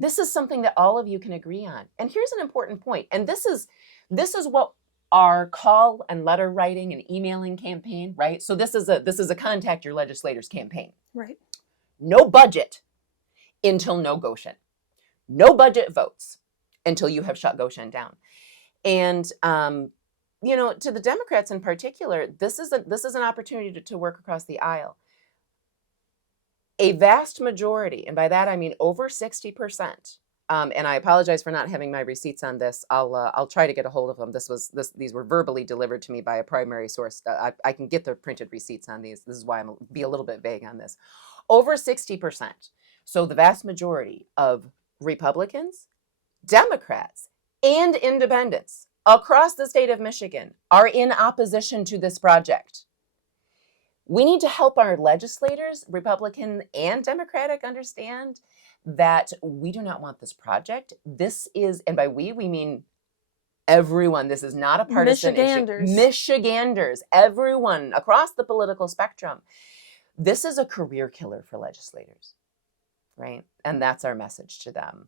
this is something that all of you can agree on. And here's an important point. And this is what our call and letter writing and emailing campaign, right? So this is a contact your legislators campaign. Right. No budget until no Gotion. No budget votes until you have shut Gotion down. And to the Democrats in particular, this is an opportunity to work across the aisle. A vast majority, and by that I mean over 60%. And I apologize for not having my receipts on this. I'll try to get a hold of them. These were verbally delivered to me by a primary source. I can get the printed receipts on these. This is why I'm be a little bit vague on this. Over 60%. So the vast majority of Republicans, Democrats, and independents across the state of Michigan are in opposition to this project. We need to help our legislators, Republican and Democratic, understand that we do not want this project. This is, and by we mean everyone. This is not a partisan issue. Michiganders, everyone across the political spectrum. This is a career killer for legislators, right? And that's our message to them.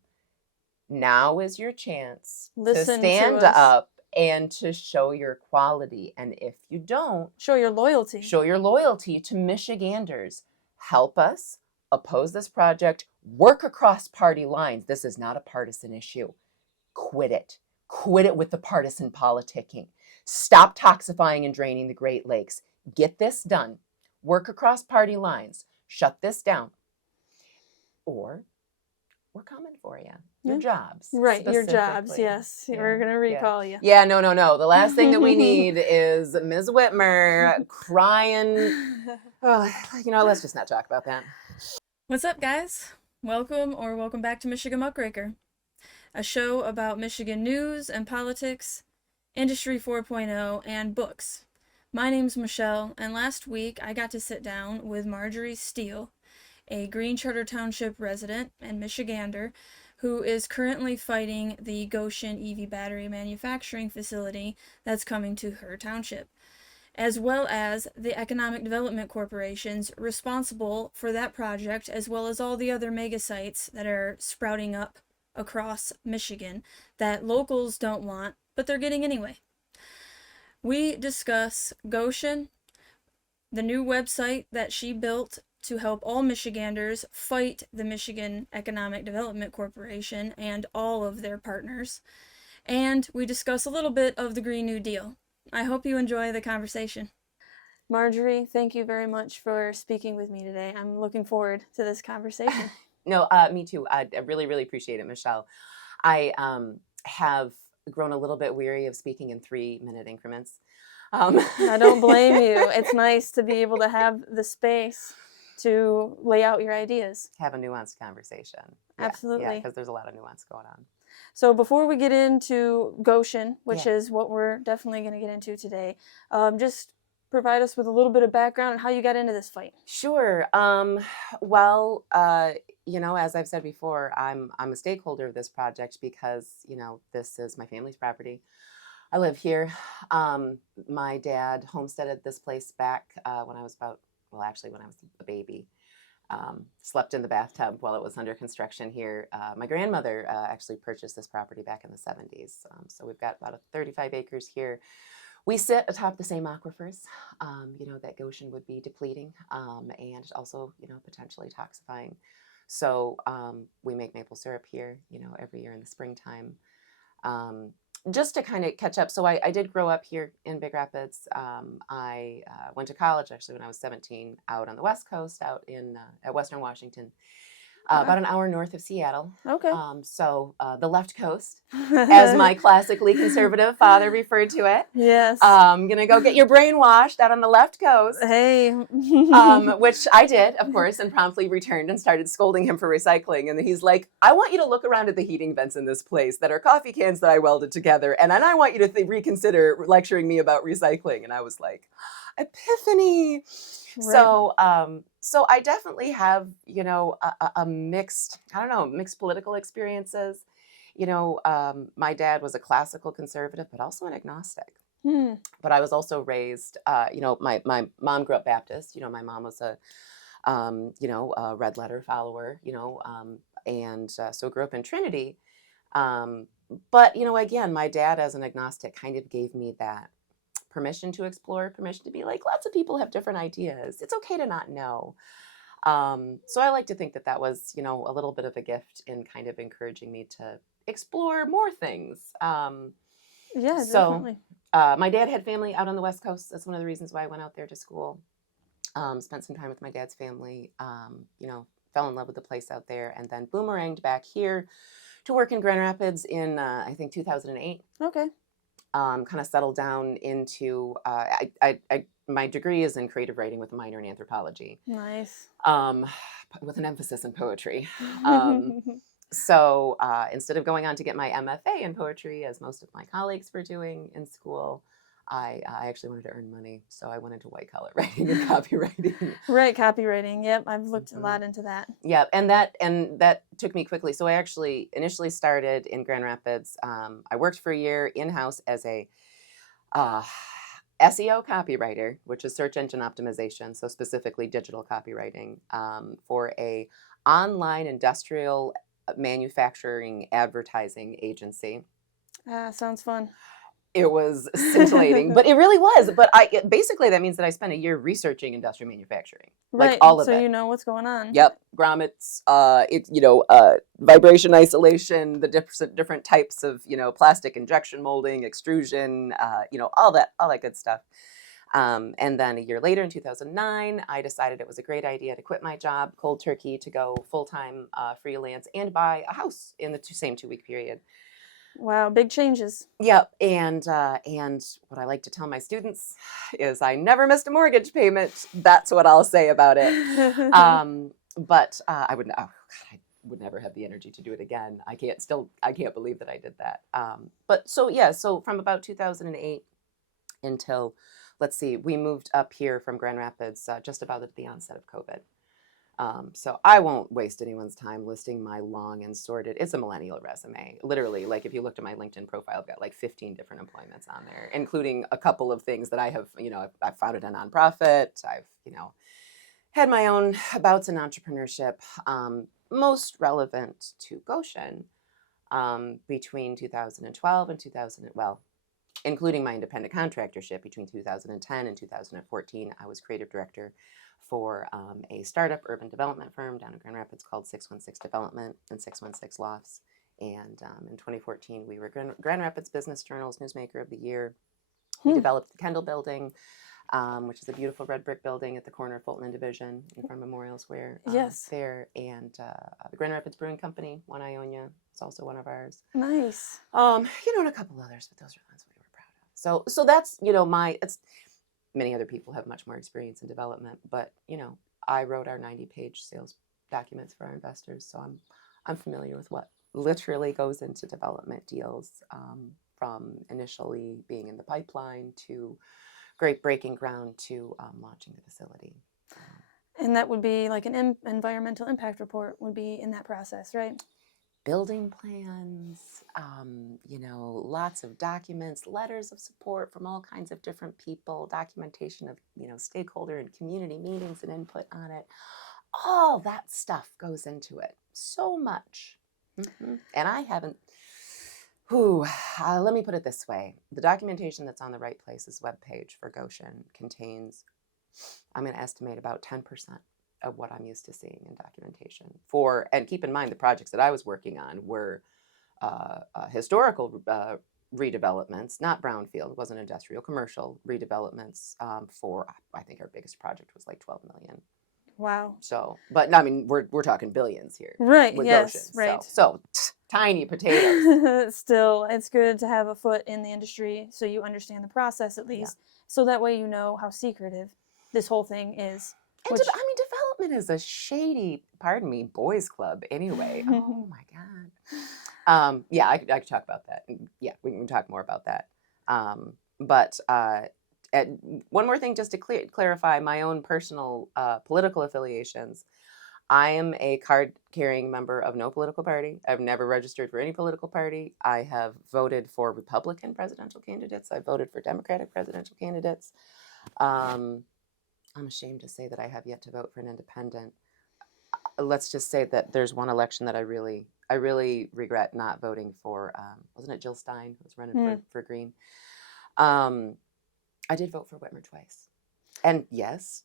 Now is your chance to stand up and to show your quality. And if you don't, show your loyalty to Michiganders. Help us oppose this project, work across party lines. This is not a partisan issue. Quit it with the partisan politicking. Stop toxifying and draining the Great Lakes. Get this done. Work across party lines. Shut this down. Or we're coming for you. Your jobs. Right, your jobs, yes. Yeah. We're going to recall you. Yeah, no. The last thing that we need is Ms. Whitmer crying. Let's just not talk about that. What's up, guys? Welcome back to Michigan Muckraker, a show about Michigan news and politics, Industry 4.0, and books. My name's Michelle, and last week I got to sit down with Marjorie Steele, a Green Charter Township resident and Michigander who is currently fighting the Gotion EV battery manufacturing facility that's coming to her township, as well as the economic development corporations responsible for that project, as well as all the other mega sites that are sprouting up across Michigan that locals don't want, but they're getting anyway. We discuss Gotion, the new website that she built to help all Michiganders fight the Michigan Economic Development Corporation and all of their partners. And we discuss a little bit of the Green New Deal. I hope you enjoy the conversation. Marjorie, thank you very much for speaking with me today. I'm looking forward to this conversation. No, me too. I really, really appreciate it, Michelle. I have grown a little bit weary of speaking in 3-minute increments. I don't blame you. It's nice to be able to have the space to lay out your ideas. Have a nuanced conversation. Absolutely. Yeah, because there's a lot of nuance going on. So before we get into Gotion, which is what we're definitely going to get into today, just provide us with a little bit of background on how you got into this fight. Sure. As I've said before, I'm a stakeholder of this project because, this is my family's property. I live here. My dad homesteaded this place back when I was when I was a baby. Slept in the bathtub while it was under construction here. My grandmother actually purchased this property back in the 70s. So we've got about 35 acres here. We sit atop the same aquifers, that Gotion would be depleting and also, potentially toxifying. So we make maple syrup here, every year in the springtime. Just to kind of catch up, so I did grow up here in Big Rapids. I went to college actually when I was 17 out on the West Coast, out in at Western Washington, about an hour north of Seattle. Okay. So the left coast, as my classically conservative father referred to it. Yes. Gonna go get your brain washed out on the left coast. Hey. Which I did, of course, and promptly returned and started scolding him for recycling. And then he's like, I want you to look around at the heating vents in this place that are coffee cans that I welded together. And then I want you to reconsider lecturing me about recycling. And I was like, epiphany. Right. So I definitely have, a mixed political experiences. My dad was a classical conservative, but also an agnostic. But I was also raised, my mom grew up Baptist. My mom was a red letter follower. So grew up in Trinity. But, again, my dad as an agnostic kind of gave me that permission to explore, permission to be like, lots of people have different ideas. It's okay to not know. So I like to think that was, a little bit of a gift in kind of encouraging me to explore more things. Yeah, So definitely. my dad had family out on the West Coast. That's one of the reasons why I went out there to school. Spent some time with my dad's family, fell in love with the place out there, and then boomeranged back here to work in Grand Rapids in, I think, 2008. Okay. Kind of settled down into, my degree is in creative writing with a minor in anthropology. Nice. With an emphasis in poetry. So instead of going on to get my MFA in poetry, as most of my colleagues were doing in school, I actually wanted to earn money. So I went into white collar writing and copywriting. Right, copywriting. Yep, I've looked a lot into that. Yeah, and that took me quickly. So I actually initially started in Grand Rapids. I worked for a year in-house as a SEO copywriter, which is search engine optimization, so specifically digital copywriting, for a online industrial manufacturing advertising agency. Sounds fun. It was scintillating, but it really was. But basically that means that I spent a year researching industrial manufacturing, Right, like all of so it. you know what's going on. Yep, grommets, vibration isolation, the different types of plastic injection molding, extrusion, all that good stuff. And then a year later, in 2009, I decided it was a great idea to quit my job, cold turkey, to go full-time freelance and buy a house in the same 2-week period. Wow, big changes. Yep, and what I like to tell my students is I never missed a mortgage payment. That's what I'll say about it. But I would never have the energy to do it again. I can't believe that I did that. But so from about 2008 until, let's see, we moved up here from Grand Rapids just about at the onset of COVID. So I won't waste anyone's time listing my long and sordid, it's a millennial resume. Literally, like if you looked at my LinkedIn profile, I've got like 15 different employments on there, including a couple of things that I have, I've founded a nonprofit. I've, had my own bouts in entrepreneurship, most relevant to Gotion, between 2012 and including my independent contractorship between 2010 and 2014. I was creative director for a startup urban development firm down in Grand Rapids called 616 Development and 616 Lofts. And in 2014, we were Grand Rapids Business Journal's Newsmaker of the Year. We developed the Kendall Building, which is a beautiful red brick building at the corner of Fulton and Division in front of Memorial Square. Yes. There. And the Grand Rapids Brewing Company, One Ionia, it's also one of ours. Nice. And a couple others, but those are the ones we were proud of. So that's, it's many other people have much more experience in development, but I wrote our 90-page sales documents for our investors, so I'm familiar with what literally goes into development deals, from initially being in the pipeline to great breaking ground to launching the facility. And that would be like an environmental impact report would be in that process, right? Building plans, lots of documents, letters of support from all kinds of different people, documentation of, stakeholder and community meetings and input on it. All that stuff goes into it. So much. Mm-hmm. And I haven't, let me put it this way. The documentation that's on the Right Places webpage for Gotion contains, I'm going to estimate about 10% of what I'm used to seeing in documentation and keep in mind the projects that I was working on were historical redevelopments, not brownfield. It wasn't industrial, commercial redevelopments for, I think our biggest project was like 12 million. Wow. So, but I mean, we're talking billions here. Right. With Yes. Gotion. Right. So tiny potatoes. Still, it's good to have a foot in the industry so you understand the process at least. Yeah. So that way you know how secretive this whole thing is. And development is a shady, pardon me, boys club anyway. Oh my God. I could talk about that. Yeah, we can talk more about that. But one more thing, just to clarify my own personal political affiliations. I am a card-carrying member of no political party. I've never registered for any political party. I have voted for Republican presidential candidates. I voted for Democratic presidential candidates. I'm ashamed to say that I have yet to vote for an independent. let's just say that there's one election that I really regret not voting for. Wasn't it Jill Stein who was running for Green? I did vote for Whitmer twice. And yes,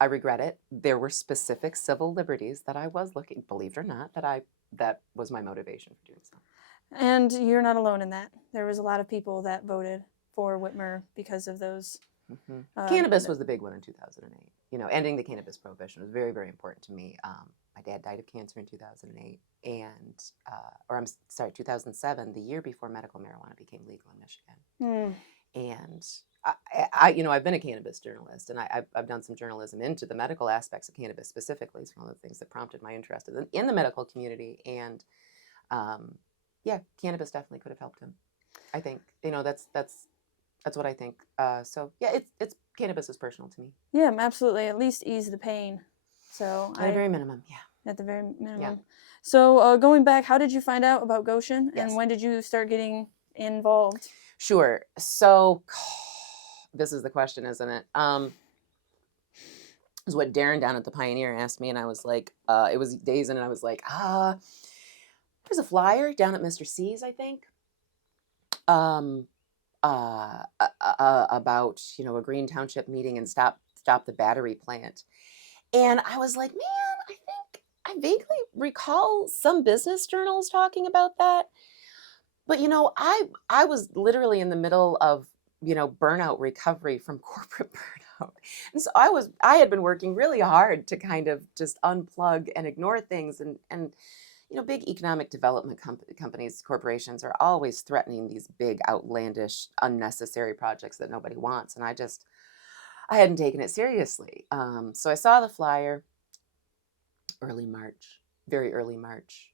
I regret it. There were specific civil liberties that I was looking, believe it or not, that was my motivation for doing so. And you're not alone in that. There was a lot of people that voted for Whitmer because of those. Cannabis was the big one in 2008. You know, ending the cannabis prohibition was very, very important to me. My dad died of cancer in 2008, and 2007, the year before medical marijuana became legal in Michigan. And I've been a cannabis journalist, and I've done some journalism into the medical aspects of cannabis specifically. It's one of the things that prompted my interest in the medical community. And cannabis definitely could have helped him. I think, that's what I think. So yeah, it's cannabis is personal to me. Yeah, absolutely. At least ease the pain. So at the very minimum, yeah. At the very minimum. Yeah. So going back, how did you find out about Gotion, Yes. and when did you start getting involved? Sure. So this is the question, isn't it? It was what Darren down at the Pioneer asked me, and I was like, it was days in, and I was like, there's a flyer down at Mr. C's, I think, about a Green Township meeting and stop the battery plant. And I was like, man, I vaguely recall some business journals talking about that. But I was literally in the middle of burnout recovery from corporate burnout. And so I had been working really hard to kind of just unplug and ignore things. And big economic development companies, corporations are always threatening these big, outlandish, unnecessary projects that nobody wants. And I hadn't taken it seriously. So I saw the flyer very early March.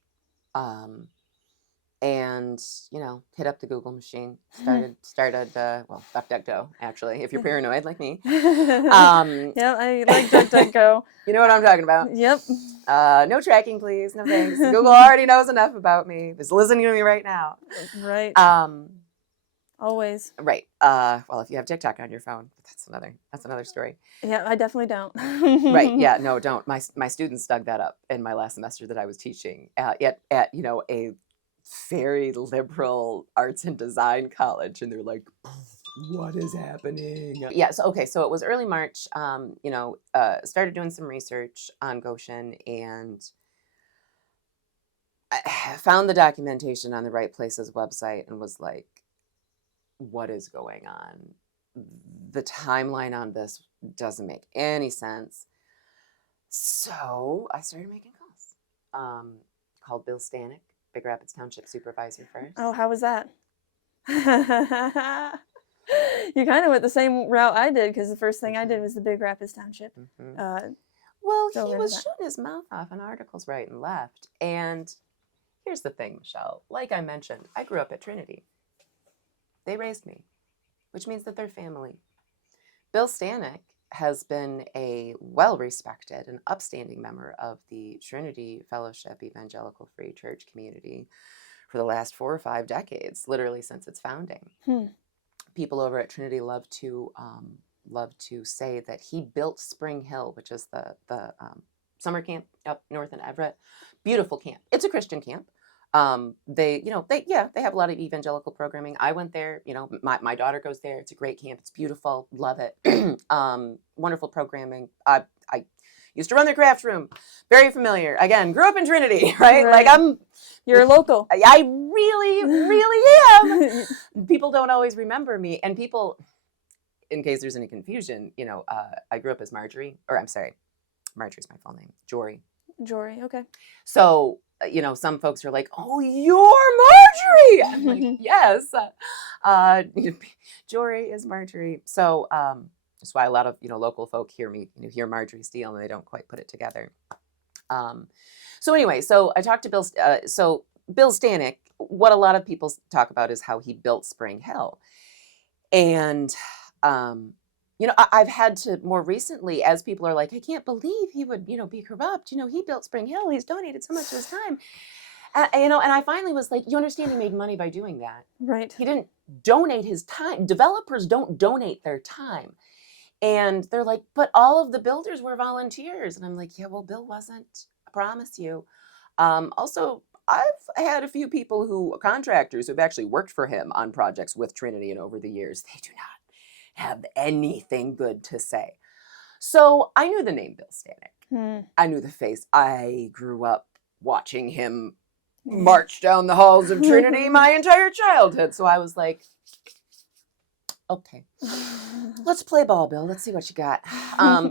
And hit up the Google machine, started DuckDuckGo, actually, if you're paranoid like me. Yeah, I like DuckDuckGo. You know what I'm talking about. Yep. No tracking, please. No thanks. Google already knows enough about me. It's listening to me right now. Right. Always. Right. Well, if you have TikTok on your phone, that's another story. Yeah, I definitely don't. Right. Yeah. No, don't. My students dug that up in my last semester that I was teaching at a very liberal arts and design college, and they're like, what is happening? Yeah. So it was early March. Started doing some research on Gotion, and I found the documentation on the Right Places website and was like, what is going on? The timeline on this doesn't make any sense. So I started making calls. Called Bill Stanek, Big Rapids Township Supervisor first. Oh, how was that? You kind of went the same route I did, because the first thing I did was the Big Rapids Township. Well, he was shooting his mouth off on articles right and left. And here's the thing, Michelle. Like I mentioned, I grew up at Trinity. They raised me, which means that they're family. Bill Stanek has been a well-respected and upstanding member of the Trinity Fellowship Evangelical Free Church community for the last 4 or 5 decades, literally since its founding. People over at Trinity love to say that he built Spring Hill, which is the summer camp up north in Everett. Beautiful camp. It's a Christian camp. They have a lot of evangelical programming. I went there, my daughter goes there. It's a great camp. It's beautiful. Love it. Wonderful programming. I used to run their craft room. Very familiar. Again, grew up in Trinity, right? Like you're local. I really, really am. People don't always remember me. And people, in case there's any confusion, I grew up as Marjorie, Marjorie's my full name. Jory, okay. So, some folks are like, oh, you're Marjorie. I'm like, yes. Jory is Marjorie. So that's why a lot of, local folk hear hear Marjorie Steele, and they don't quite put it together. So anyway, so I talked to Bill. So Bill Stanek, what a lot of people talk about is how he built Spring Hill. And, I've had to more recently, as people are like, I can't believe he would, be corrupt. He built Spring Hill. He's donated so much of his time. And I finally was like, you understand he made money by doing that. Right. He didn't donate his time. Developers don't donate their time. And they're like, but all of the builders were volunteers. And I'm like, yeah, well, Bill wasn't I promise you. Also, I've had a few people contractors who've actually worked for him on projects with Trinity, and over the years, they do not have anything good to say. So I knew the name Bill Stanek. I knew the face. I grew up watching him march down the halls of Trinity my entire childhood. So I was like, okay, let's play ball, Bill. Let's see what you got.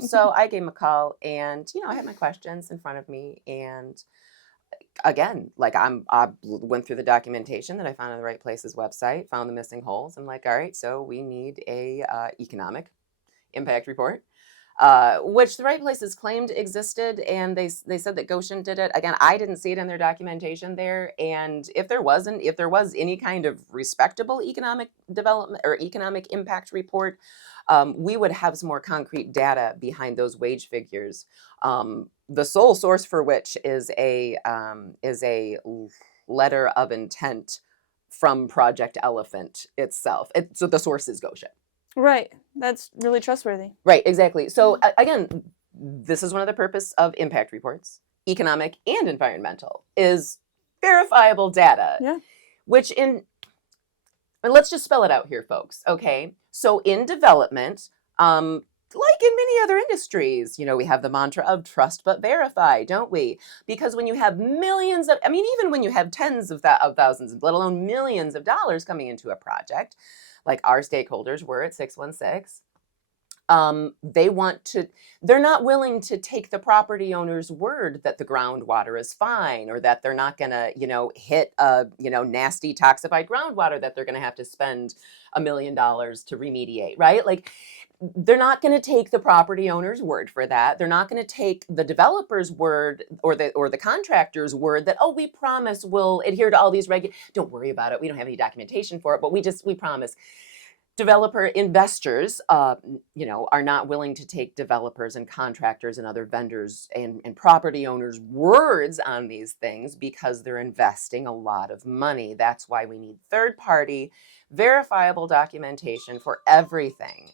So I gave him a call, and I had my questions in front of me, and again, like I went through the documentation that I found on the Right Places website, found the missing holes. I'm like, all right, so we need a economic impact report, which the Right Places claimed existed, and they said that Gotion did it. Again, I didn't see it in their documentation there, and if there was any kind of respectable economic development or economic impact report, we would have some more concrete data behind those wage figures. The sole source for which is a letter of intent from Project Elephant itself. So the source is Gotion. Right. That's really trustworthy. Right, exactly. So again, this is one of the purpose of impact reports, economic and environmental, is verifiable data. Yeah. And let's just spell it out here, folks. Okay. So in development, like in many other industries, we have the mantra of trust but verify, don't we? Because when you have millions of, even when you have tens of thousands, let alone millions of dollars coming into a project, like our stakeholders were at 616, they're not willing to take the property owner's word that the groundwater is fine, or that they're not going to, hit a, nasty toxified groundwater that they're going to have to spend $1 million to remediate, right? Like, they're not going to take the property owner's word for that. They're not going to take the developer's word or the contractor's word that, oh, we promise we'll adhere to all these don't worry about it. We don't have any documentation for it, but we promise. Developer investors, are not willing to take developers and contractors and other vendors and property owners' words on these things because they're investing a lot of money. That's why we need third-party, verifiable documentation for everything.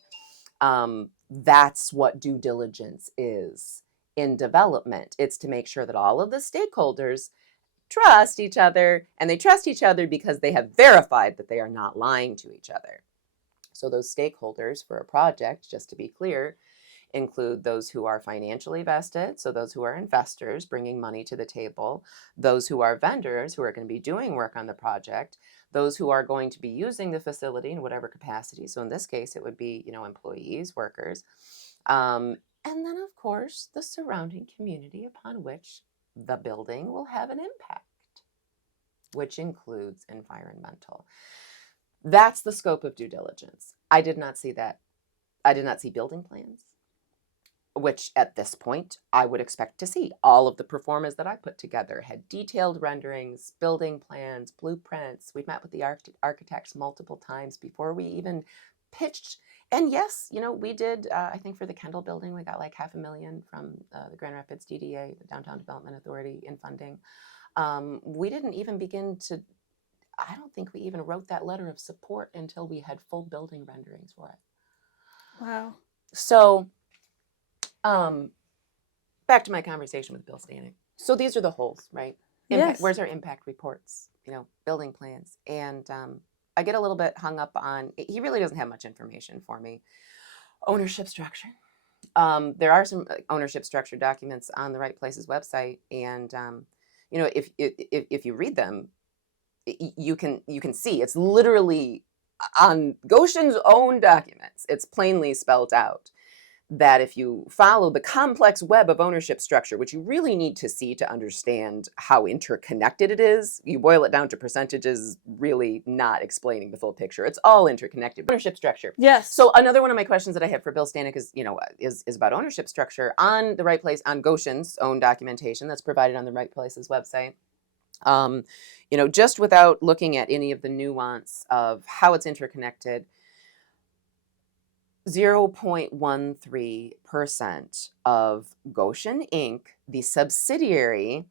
That's what due diligence is in development. It's to make sure that all of the stakeholders trust each other, and they trust each other because they have verified that they are not lying to each other. So those stakeholders for a project, just to be clear, include those who are financially vested, so those who are investors bringing money to the table, those who are vendors who are going to be doing work on the project, those who are going to be using the facility in whatever capacity. So in this case, it would be, employees, workers, and then of course the surrounding community upon which the building will have an impact, which includes environmental. That's the scope of due diligence. I did not see that. I did not see building plans, which at this point I would expect to see. All of the performers that I put together had detailed renderings, building plans, blueprints. We've met with the architects multiple times before we even pitched. And yes, we did, I think for the Kendall building, we got like $500,000 from the Grand Rapids DDA, the Downtown Development Authority, in funding. We didn't even begin to, I don't think we even wrote that letter of support until we had full building renderings for it. Wow. So, back to my conversation with Bill Stanek. So these are the holes, right? Yes. Where's our impact reports? Building plans. And I get a little bit hung up on, he really doesn't have much information for me. Ownership structure. There are some ownership structure documents on the Right Places website. And, if you read them, you can see it's literally on Gotion's own documents. It's plainly spelled out that if you follow the complex web of ownership structure, which you really need to see to understand how interconnected it is, you boil it down to percentages, really not explaining the full picture. It's all interconnected. Ownership structure. Yes. So another one of my questions that I have for Bill Stanek is about ownership structure on the Right Place, on Gotion's own documentation that's provided on the Right Places website. Just without looking at any of the nuance of how it's interconnected, 0.13% of Gotion Inc., the subsidiary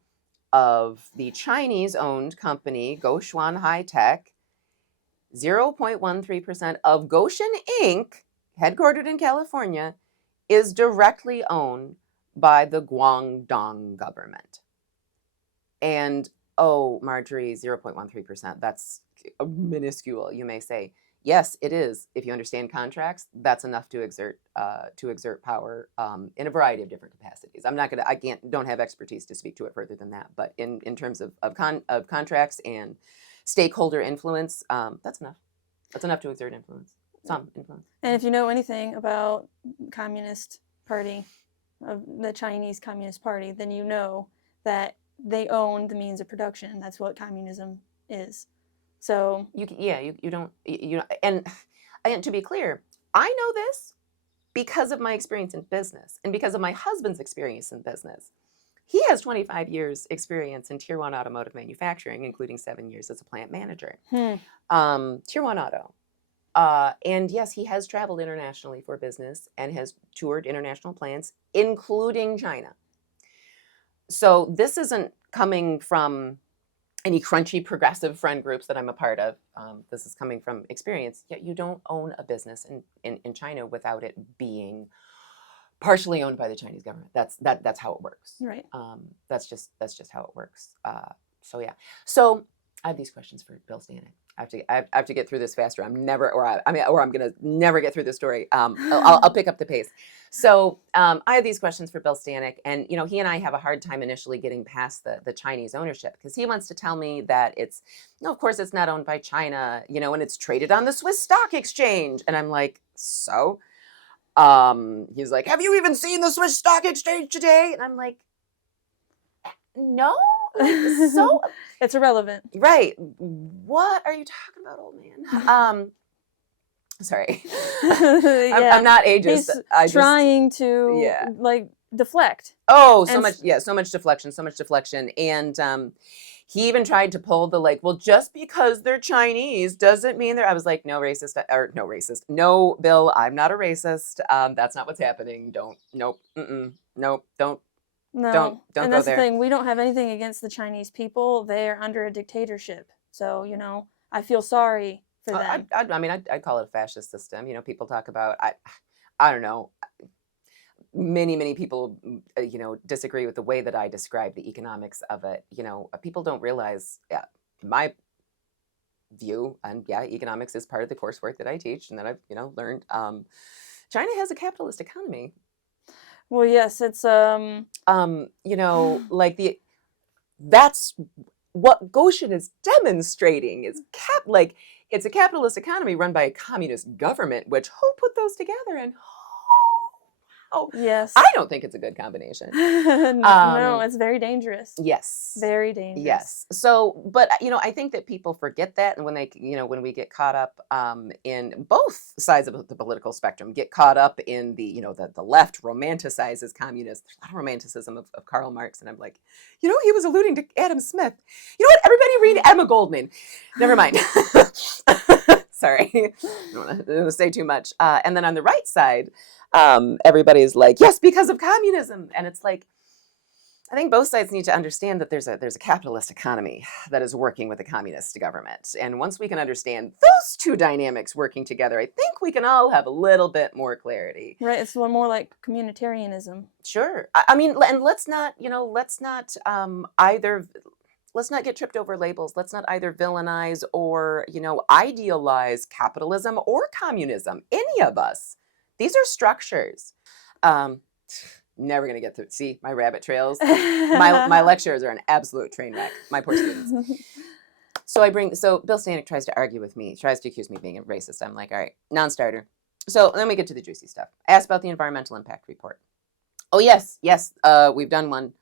of the Chinese-owned company Gotion High Tech, 0.13% of Gotion Inc., headquartered in California, is directly owned by the Guangdong government. And, oh, Marjorie, 0.13%. That's minuscule, you may say. Yes, it is. If you understand contracts, that's enough to exert power in a variety of different capacities. Don't have expertise to speak to it further than that. But in terms of contracts and stakeholder influence, that's enough. That's enough to exert influence. Some influence. And if you know anything about Communist Party, of the Chinese Communist Party, then you know that they own the means of production. That's what communism is. So you don't and to be clear, I know this because of my experience in business and because of my husband's experience in business. He has 25 years experience in tier 1 automotive manufacturing, including 7 years as a plant manager. Tier 1 auto. And yes, he has traveled internationally for business and has toured international plants, including China. So this isn't coming from any crunchy progressive friend groups that I'm a part of. This is coming from experience. Yet you don't own a business in China without it being partially owned by the Chinese government. That's how it works. Right. That's just how it works. So yeah. So I have these questions for Bill Stanek. I have to get through this faster. I'm gonna never get through the story. I'll pick up the pace. So I have these questions for Bill Stanek, and he and I have a hard time initially getting past the Chinese ownership, because he wants to tell me that it's, of course it's not owned by China, and it's traded on the Swiss stock exchange, and I'm like, so? He's like, have you even seen the Swiss stock exchange today? And I'm like, no. So it's irrelevant. Right. What are you talking about, old man? Sorry. I'm not ageist. He's trying to like deflect. Oh, so much deflection. And he even tried to pull the well, just because they're Chinese doesn't mean they're. I was like, no, Bill, I'm not a racist. That's not what's happening. Don't go there. And that's the thing. We don't have anything against the Chinese people. They're under a dictatorship. So, I feel sorry for them. I'd call it a fascist system. People talk about, I don't know. Many people, disagree with the way that I describe the economics of it. People don't realize, my view, and economics is part of the coursework that I teach and that I've, learned. China has a capitalist economy. Well, yes, it's that's what Gotion is demonstrating is it's a capitalist economy run by a communist government, which who put those together, and yes, I don't think it's a good combination. No, it's very dangerous. Yes, very dangerous. Yes. So, but I think that people forget that, and when they, when we get caught up in both sides of the political spectrum, get caught up in the, the left romanticizes communists. There's a lot of romanticism of Karl Marx, and I'm like, he was alluding to Adam Smith. You know what? Everybody read Emma Goldman. Never mind. Sorry, I don't want to say too much. And then on the right side, everybody's like, yes, because of communism. And it's like, I think both sides need to understand that there's a capitalist economy that is working with a communist government. And once we can understand those two dynamics working together, I think we can all have a little bit more clarity. Right. It's more like communitarianism. Sure. And let's not get tripped over labels. Let's not either villainize or, idealize capitalism or communism, any of us. These are structures. Never going to get through. See, my rabbit trails. My lectures are an absolute train wreck. My poor students. So Bill Stanek tries to argue with me, tries to accuse me of being a racist. I'm like, all right, non-starter. So then we get to the juicy stuff. Ask about the environmental impact report. Oh, yes, we've done one.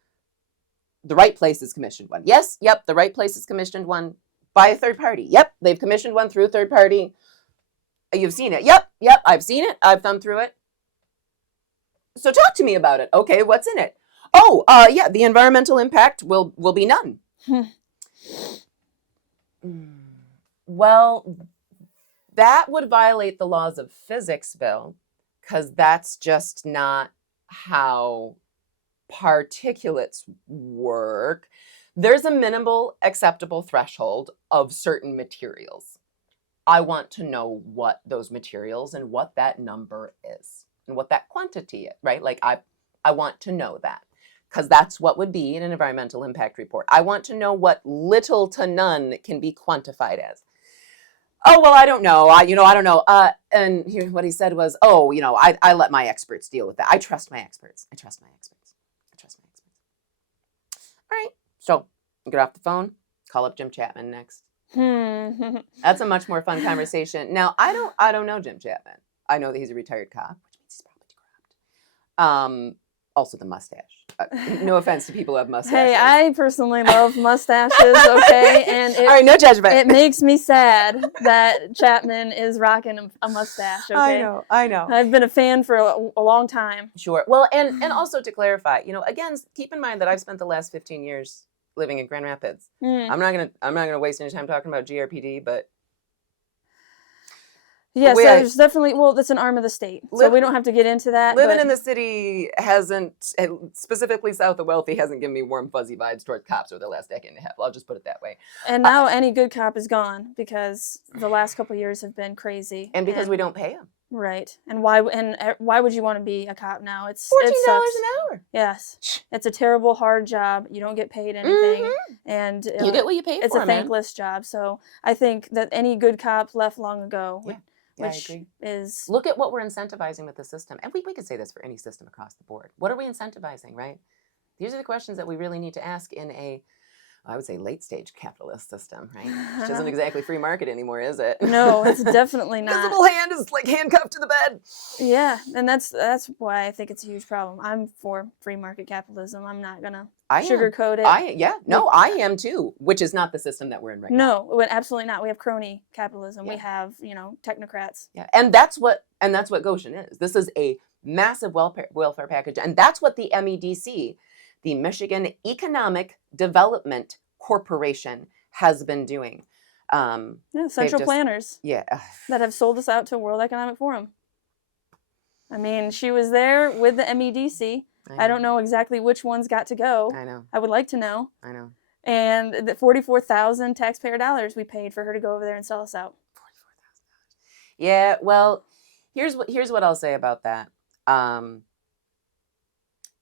The Right Place has commissioned one. Yep, the Right Place has commissioned one by a third party. Yep, they've commissioned one through a third party. You've seen it. Yep, I've seen it. I've thumbed through it. So talk to me about it. Okay, what's in it? Oh, the environmental impact will be none. Well, that would violate the laws of physics, Bill, because that's just not how particulates work. There's a minimal acceptable threshold of certain materials. I want to know what those materials and what that number is and what that quantity is, right? Like I want to know that. because that's what would be in an environmental impact report. I want to know what little to none can be quantified as. Oh, well, I don't know. I don't know. And here, what he said was, oh, I let my experts deal with that. I trust my experts. I trust my experts. I trust my experts. All right. So get off the phone, call up Jim Chapman next. That's a much more fun conversation. Now, I don't know Jim Chapman. I know that he's a retired cop, which means he's probably corrupt. Also the mustache. No offense to people who have mustaches. Hey, I personally love mustaches, okay? And all right, no judgment. It makes me sad that Chapman is rocking a mustache, okay? I know. I've been a fan for a long time. Sure. Well, and also to clarify, again, keep in mind that I've spent the last 15 years living in Grand Rapids. I'm not gonna waste any time talking about GRPD, but yes, there's definitely, that's an arm of the state, so we don't have to get into that. Living in the city hasn't, specifically south of Wealthy, hasn't given me warm, fuzzy vibes towards cops over the last decade and a half. I'll just put it that way. And now any good cop is gone because the last couple of years have been crazy. And because we don't pay them. Right. And why would you want to be a cop now? It's $14 an hour. Yes. It's a terrible, hard job. You don't get paid anything. And you get what you pay for, it's a thankless job. So I think that any good cop left long ago which is... Look at what we're incentivizing with the system. And we could say this for any system across the board. What are we incentivizing, right? These are the questions that we really need to ask in a, I would say, late-stage capitalist system, right? Which isn't exactly free market anymore, is it? No, it's definitely not. Invisible hand is like handcuffed to the bed. Yeah, and that's why I think it's a huge problem. I'm for free market capitalism. I'm not going to sugarcoat it. I am too, which is not the system that we're in right now. No, absolutely not. We have crony capitalism. We have, technocrats. Yeah, and that's what Gotion is. This is a massive welfare package, and that's what the MEDC, the Michigan Economic Development Corporation, has been doing. Central planners. Yeah. That have sold us out to World Economic Forum. I mean, she was there with the MEDC. I don't know exactly which ones got to go. I know. I would like to know. I know. And the 44,000 taxpayer dollars we paid for her to go over there and sell us out. $44,000. Yeah. Well, here's what I'll say about that.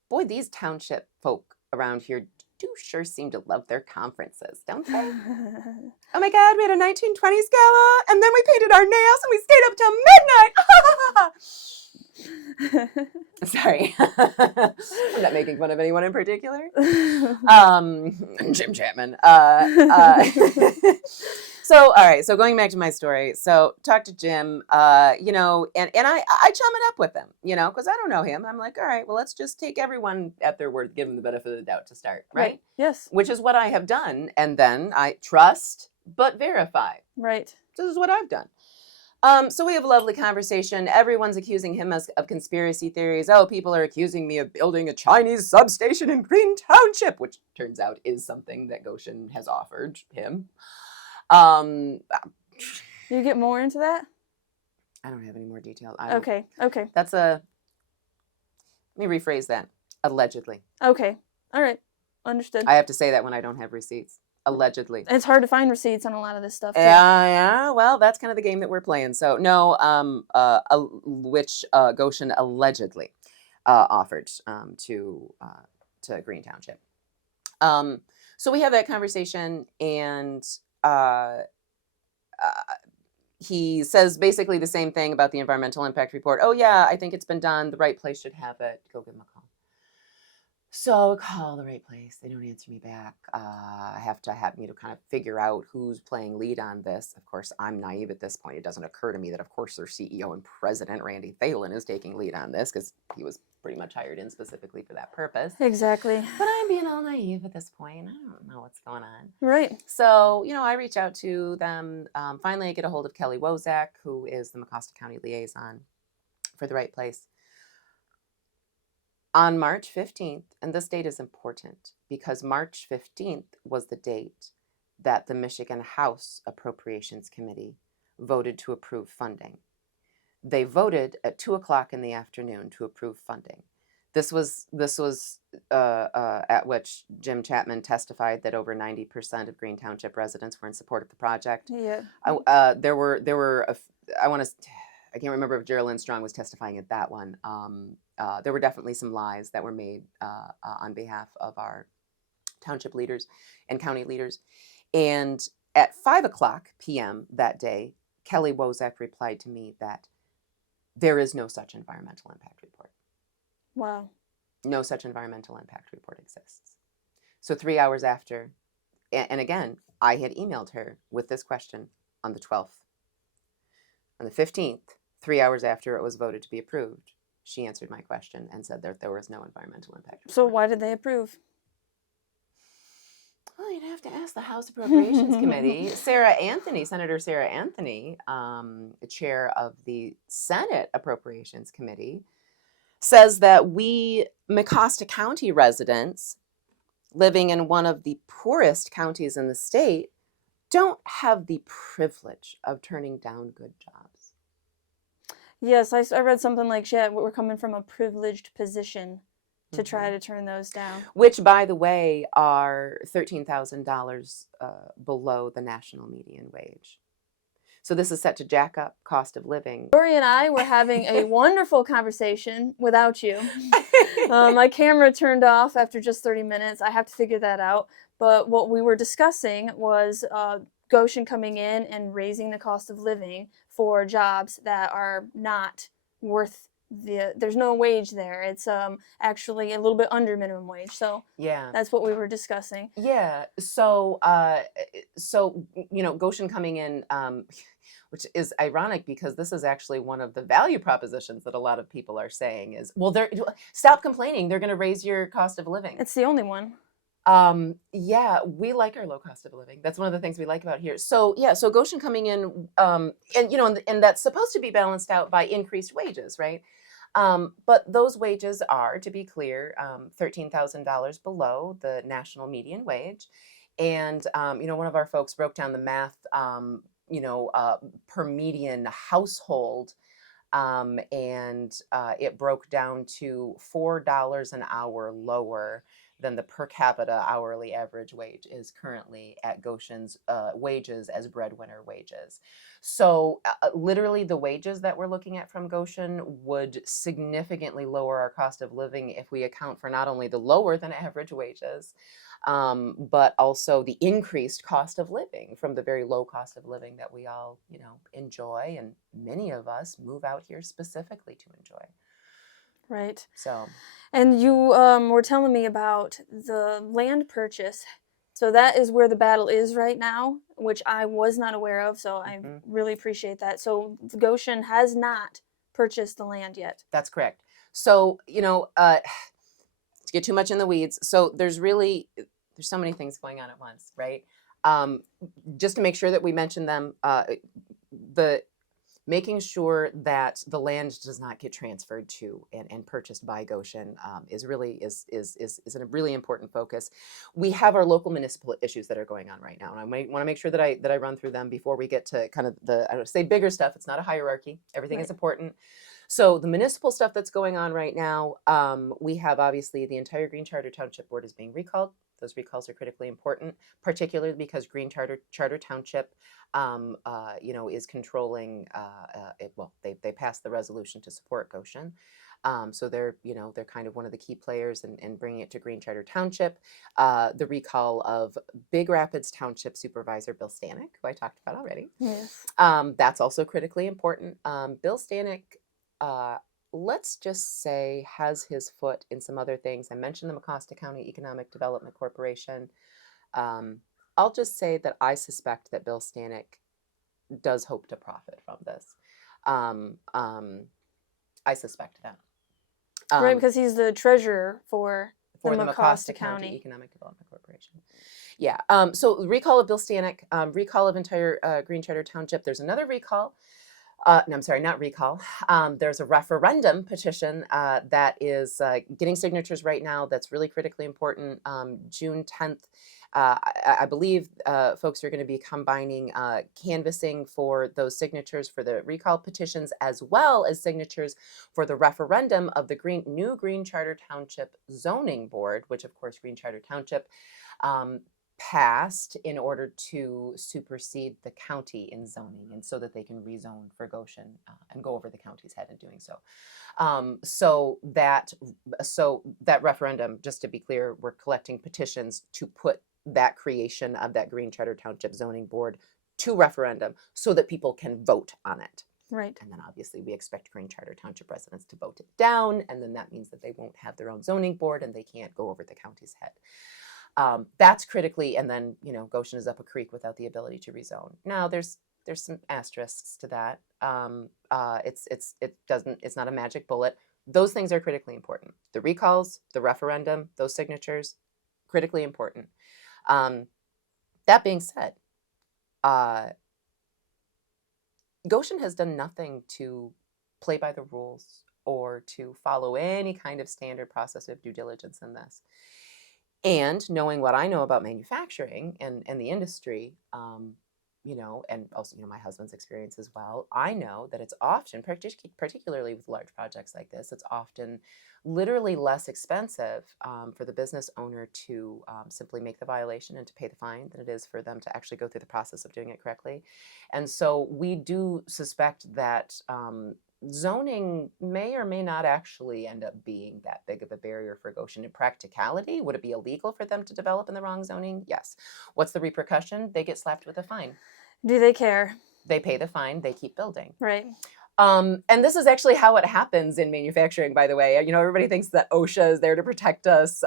Boy, these township folk around here do sure seem to love their conferences, don't they? Oh my God, we had a 1920s gala, and then we painted our nails, and we stayed up till midnight. Sorry. I'm not making fun of anyone in particular. Jim Chapman. So, all right. So going back to my story. So talk to Jim, and I chum it up with him, because I don't know him. I'm like, all right, well, let's just take everyone at their word, give them the benefit of the doubt to start. Right? Yes. Which is what I have done. And then I trust, but verify. Right. This is what I've done. So we have a lovely conversation. Everyone's accusing him of conspiracy theories. Oh, people are accusing me of building a Chinese substation in Green Township, which turns out is something that Gotion has offered him. You get more into that? I don't have any more detail. Okay. Let me rephrase that. Allegedly. Okay. All right. Understood. I have to say that when I don't have receipts. Allegedly. It's hard to find receipts on a lot of this stuff, too. Yeah. Well, that's kind of the game that we're playing. So, no, which Gotion allegedly offered to Green Township. So we have that conversation, and he says basically the same thing about the environmental impact report. Oh, yeah, I think it's been done. The right place should have it. Go give him a call. So call the right place. They don't answer me back. I have to kind of figure out who's playing lead on this. Of course, I'm naive at this point. It doesn't occur to me that, of course, their CEO and president, Randy Thalen, is taking lead on this because he was pretty much hired in specifically for that purpose. Exactly. But I'm being all naive at this point. I don't know what's going on. Right. So, I reach out to them. Finally, I get a hold of Kelly Wozak, who is the Mecosta County liaison for the right place. On March 15th, and this date is important because March 15th was the date that the Michigan House Appropriations Committee voted to approve funding. They voted at 2:00 in the afternoon to approve funding. This was at which Jim Chapman testified that over 90% of Green Township residents were in support of the project. Yeah. There were I can't remember if Geraldine Strong was testifying at that one. there were definitely some lies that were made on behalf of our township leaders and county leaders. And at 5:00 p.m. that day, Kelly Wozak replied to me that there is no such environmental impact report. Wow. No such environmental impact report exists. So 3 hours after, and again, I had emailed her with this question on the 12th. On the 15th, 3 hours after it was voted to be approved, she answered my question and said that there was no environmental impact report. So why did they approve? Well, you'd have to ask the House Appropriations Committee. Senator Sarah Anthony, chair of the Senate Appropriations Committee, says that we Mecosta County residents living in one of the poorest counties in the state don't have the privilege of turning down good jobs. Yes, I read something like, yeah, we're coming from a privileged position to try to turn those down. Which, by the way, are $13,000 below the national median wage. So this is set to jack up cost of living. Marjorie and I were having a wonderful conversation without you. My camera turned off after just 30 minutes. I have to figure that out. But what we were discussing was Gotion coming in and raising the cost of living for jobs that are not worth there's no wage there. It's actually a little bit under minimum wage. So yeah, that's what we were discussing. Yeah. So Gotion coming in, which is ironic because this is actually one of the value propositions that a lot of people are saying is, well, stop complaining. They're going to raise your cost of living. It's the only one. Yeah, we like our low cost of living. That's one of the things we like about here. So Gotion coming in, and that's supposed to be balanced out by increased wages, right? But those wages are, to be clear, $13,000 below the national median wage. And, one of our folks broke down the math, per median household. And it broke down to $4 an hour lower than the per capita hourly average wage is currently at Gotion's wages as breadwinner wages. So literally the wages that we're looking at from Gotion would significantly lower our cost of living if we account for not only the lower than average wages, but also the increased cost of living from the very low cost of living that we all, enjoy, and many of us move out here specifically to enjoy. Right. So, and you were telling me about the land purchase. So that is where the battle is right now, which I was not aware of. So I really appreciate that. So Gotion has not purchased the land yet. That's correct. So, to get too much in the weeds, so there's so many things going on at once, right? Just to make sure that we mention them, making sure that the land does not get transferred to and purchased by Gotion is a really important focus. We have our local municipal issues that are going on right now, and I want to make sure that I run through them before we get to kind of I don't say bigger stuff. It's not a hierarchy. Everything is important. So the municipal stuff that's going on right now, we have obviously the entire Green Charter Township Board is being recalled. Those recalls are critically important, particularly because Green Charter Township, is controlling. They passed the resolution to support Gotion, so they're kind of one of the key players in bringing it to Green Charter Township. The recall of Big Rapids Township Supervisor Bill Stanek, who I talked about already. Yes. That's also critically important. Bill Stanek, let's just say, has his foot in some other things. I mentioned the Mecosta County Economic Development Corporation. I'll just say that I suspect that Bill Stanek does hope to profit from this. I suspect that. Right, because he's the treasurer for the Mecosta County Economic Development Corporation. Yeah. So recall of Bill Stanek, recall of entire Green Charter Township. There's another recall. No, I'm sorry, not recall. There's a referendum petition that is getting signatures right now. That's really critically important. June 10th, I believe folks are going to be combining canvassing for those signatures for the recall petitions, as well as signatures for the referendum of the new Green Charter Township Zoning Board, which of course Green Charter Township passed in order to supersede the county in zoning, and so that they can rezone for Goshen and go over the county's head in doing so. So that referendum, just to be clear, we're collecting petitions to put that creation of that Green Charter Township Zoning Board to referendum so that people can vote on it. Right. And then obviously we expect Green Charter Township residents to vote it down, and then that means that they won't have their own zoning board and they can't go over the county's head. That's critically, and then, Goshen is up a creek without the ability to rezone. Now there's some asterisks to that. It's not a magic bullet. Those things are critically important. The recalls, the referendum, those signatures, critically important. That being said, Goshen has done nothing to play by the rules or to follow any kind of standard process of due diligence in this. And knowing what I know about manufacturing and the industry, and also, my husband's experience as well, I know that it's often, particularly with large projects like this, it's often literally less expensive for the business owner to simply make the violation and to pay the fine than it is for them to actually go through the process of doing it correctly. And so we do suspect that zoning may or may not actually end up being that big of a barrier for Goshen. In practicality, would it be illegal for them to develop in the wrong zoning? Yes. What's the repercussion? They get slapped with a fine. Do they care? They pay the fine, they keep building. Right. And this is actually how it happens in manufacturing, by the way. Everybody thinks that OSHA is there to protect us.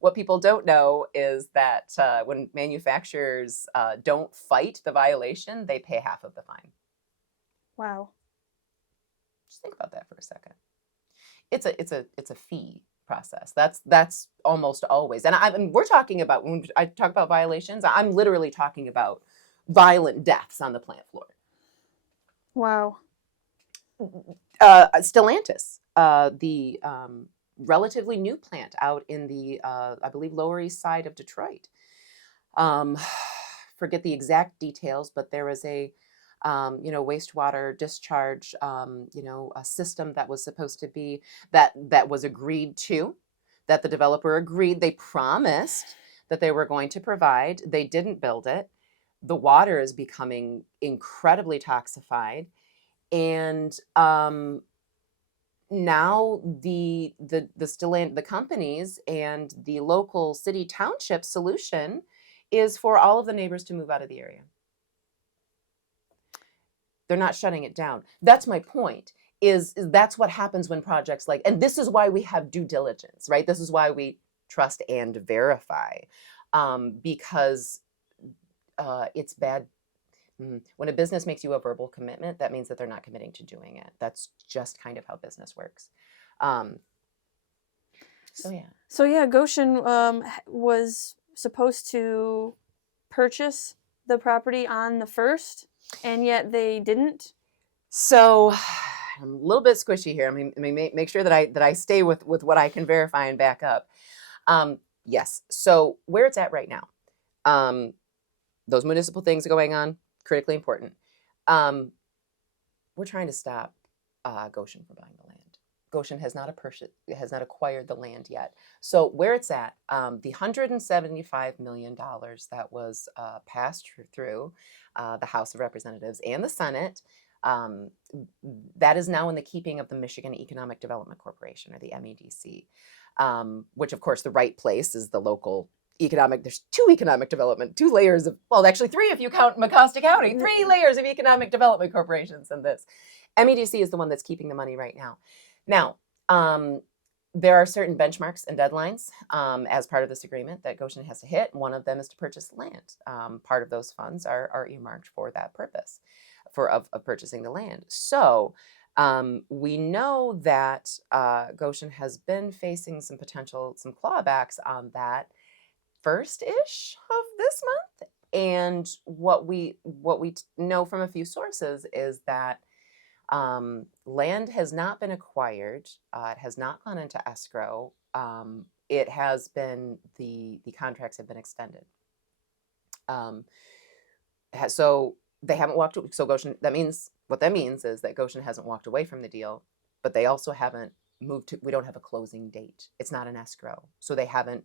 What people don't know is that when manufacturers don't fight the violation, they pay half of the fine. Wow. Just think about that for a second. It's a fee process. That's almost always. And we're talking about, when I talk about violations, I'm literally talking about violent deaths on the plant floor. Wow. Stellantis, the relatively new plant out in the, I believe, Lower East Side of Detroit. Forget the exact details, but there was a wastewater discharge, a system that was supposed to be, that was agreed to, that the developer agreed, they promised that they were going to provide. They didn't build it. The water is becoming incredibly toxified. And now the companies and the local city township solution is for all of the neighbors to move out of the area. They're not shutting it down. That's my point, is that's what happens when projects and this is why we have due diligence, right? This is why we trust and verify, because it's bad. When a business makes you a verbal commitment, that means that they're not committing to doing it. That's just kind of how business works. So yeah, Goshen was supposed to purchase the property on the 1st, and yet they didn't. So I'm a little bit squishy here. I mean, make sure that I stay with what I can verify and back up. Yes. So where it's at right now, those municipal things going on, critically important. We're trying to stop Gotion from buying the land. Gotion has not acquired the land yet. So where it's at, the $175 million that was passed through the House of Representatives and the Senate, that is now in the keeping of the Michigan Economic Development Corporation, or the MEDC, which of course the right place is the local there's two layers of, well, actually three if you count Mecosta County, 3 layers of economic development corporations in this. MEDC is the one that's keeping the money right now. Now, there are certain benchmarks and deadlines as part of this agreement that Goshen has to hit. One of them is to purchase land. Part of those funds are earmarked for that purpose, of purchasing the land. So we know that Goshen has been facing some clawbacks on that first-ish of this month. And what we know from a few sources is that land has not been acquired. It has not gone into escrow. It has been, the contracts have been extended. So they haven't walked. So Goshen, what that means is that Goshen hasn't walked away from the deal, but they also haven't moved to. We don't have a closing date. It's not an escrow, so they haven't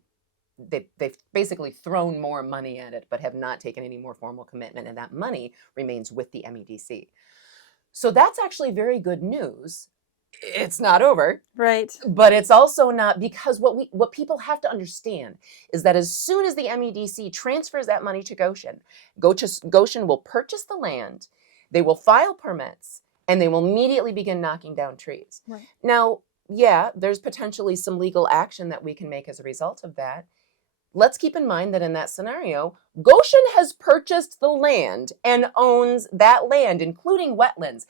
they've basically thrown more money at it, but have not taken any more formal commitment, and that money remains with the MEDC. So that's actually very good news. It's not over. Right. But it's also not, because what people have to understand is that as soon as the MEDC transfers that money to Gotion, Gotion will purchase the land, they will file permits, and they will immediately begin knocking down trees. Right. Now, yeah, there's potentially some legal action that we can make as a result of that. Let's keep in mind that in that scenario, Gotion has purchased the land and owns that land, including wetlands.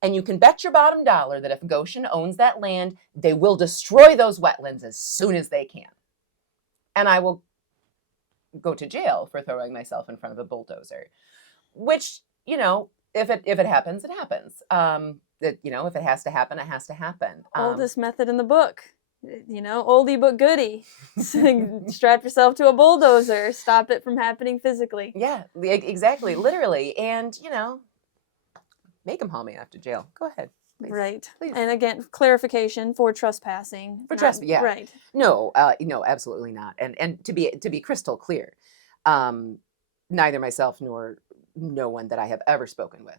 And you can bet your bottom dollar that if Gotion owns that land, they will destroy those wetlands as soon as they can. And I will go to jail for throwing myself in front of a bulldozer, which, if it happens, it happens. If it has to happen, it has to happen. Oldest method in the book. Oldie but goodie. Strap yourself to a bulldozer. Stop it from happening physically. Yeah, exactly, literally. And, make them haul me after jail. Go ahead. Please. Right. Please. And again, clarification for trespassing. Yeah. Right. No, absolutely not. And to be crystal clear, neither myself nor no one that I have ever spoken with,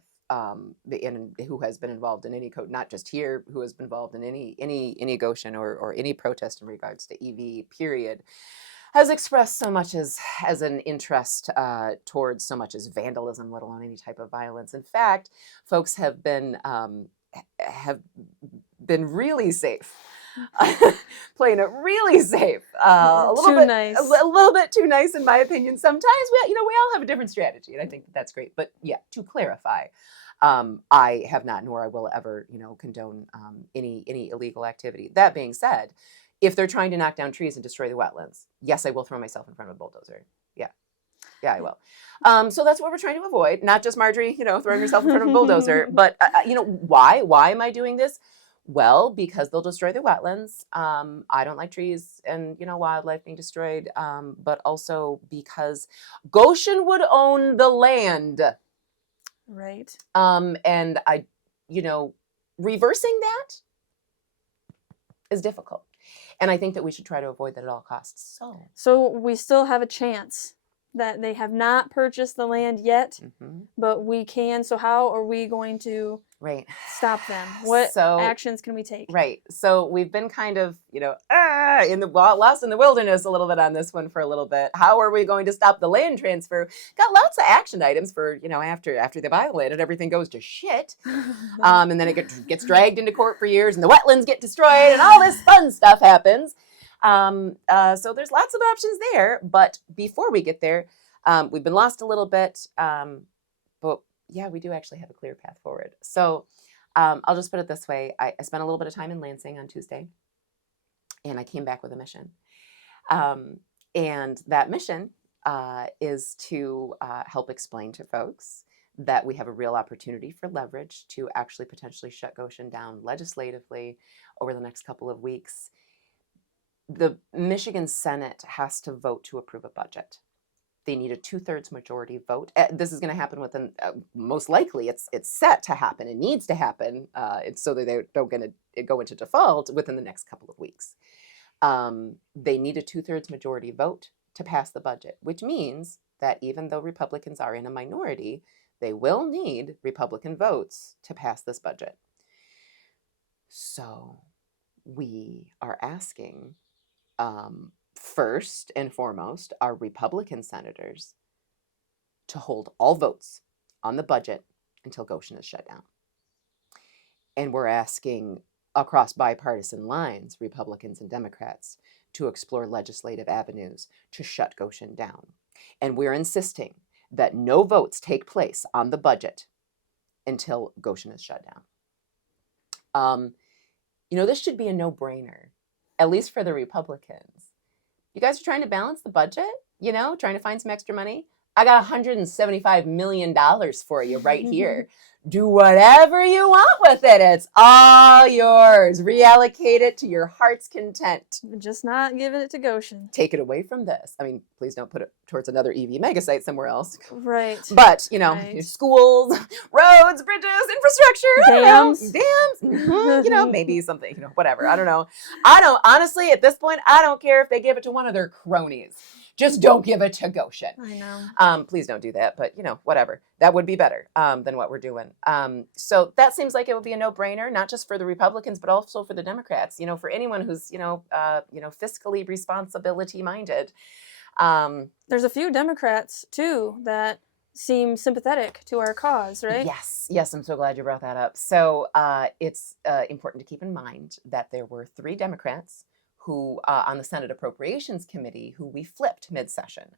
who has been involved in any code, not just here, who has been involved in any Gotion or any protest in regards to EV, period, has expressed so much as an interest towards so much as vandalism, let alone any type of violence. In fact, folks have been really safe, playing it really safe, a little bit too nice in my opinion. Sometimes we all have a different strategy, and I think that's great. But yeah, to clarify, I have not, nor I will ever, condone any illegal activity. That being said, if they're trying to knock down trees and destroy the wetlands, yes, I will throw myself in front of a bulldozer. Yeah, I will. So that's what we're trying to avoid. Not just Marjorie, throwing herself in front of a bulldozer, but why? Why am I doing this? Well, because they'll destroy the wetlands. I don't like trees and wildlife being destroyed. But also because Gotion would own the land. Right. And I, reversing that is difficult. And I think that we should try to avoid that at all costs. So we still have a chance that they have not purchased the land yet, but we can. So how are we going to stop them? What actions can we take? Right. So we've been kind of, lost in the wilderness a little bit on this one for a little bit. How are we going to stop the land transfer? Got lots of action items for, after they buy the land and everything goes to shit. And then it gets dragged into court for years and the wetlands get destroyed and all this fun stuff happens. So there's lots of options there, but before we get there, we've been lost a little bit, but yeah, we do actually have a clear path forward. So I'll just put it this way. I spent a little bit of time in Lansing on Tuesday, and I came back with a mission. And that mission is to help explain to folks that we have a real opportunity for leverage to actually potentially shut Gotion down legislatively over the next couple of weeks. The Michigan Senate has to vote to approve a budget. They need a 2/3 majority vote. This is going to happen within, most likely, it's set to happen. It needs to happen so that they don't go into default within the next couple of weeks. They need a 2/3 majority vote to pass the budget, which means that even though Republicans are in a minority, they will need Republican votes to pass this budget. So we are asking, first and foremost, our Republican senators to hold all votes on the budget until Gotion is shut down. And we're asking across bipartisan lines, Republicans and Democrats, to explore legislative avenues to shut Gotion down. And we're insisting that no votes take place on the budget until Gotion is shut down. This should be a no-brainer, at least for the Republicans. You guys are trying to balance the budget, trying to find some extra money. I got $175 million for you right here. Do whatever you want with it. It's all yours. Reallocate it to your heart's content. Just not giving it to Gotion. Take it away from this. I mean, please don't put it towards another EV megasite somewhere else. Right. But, you know, your schools, roads, bridges, infrastructure, dams. You know, maybe something, you know, whatever. I don't know. Honestly, at this point, I don't care if they give it to one of their cronies. Just don't give it to Gotion. I know. Please don't do that. But, you know, whatever. That would be better than what we're doing. So that seems like it would be a no-brainer, not just for the Republicans, but also for the Democrats. You know, for anyone who's, fiscally responsibility-minded. There's a few Democrats, too, that seem sympathetic to our cause, right? Yes. I'm so glad you brought that up. So it's important to keep in mind that there were 3 Democrats who on the Senate Appropriations Committee who we flipped mid-session.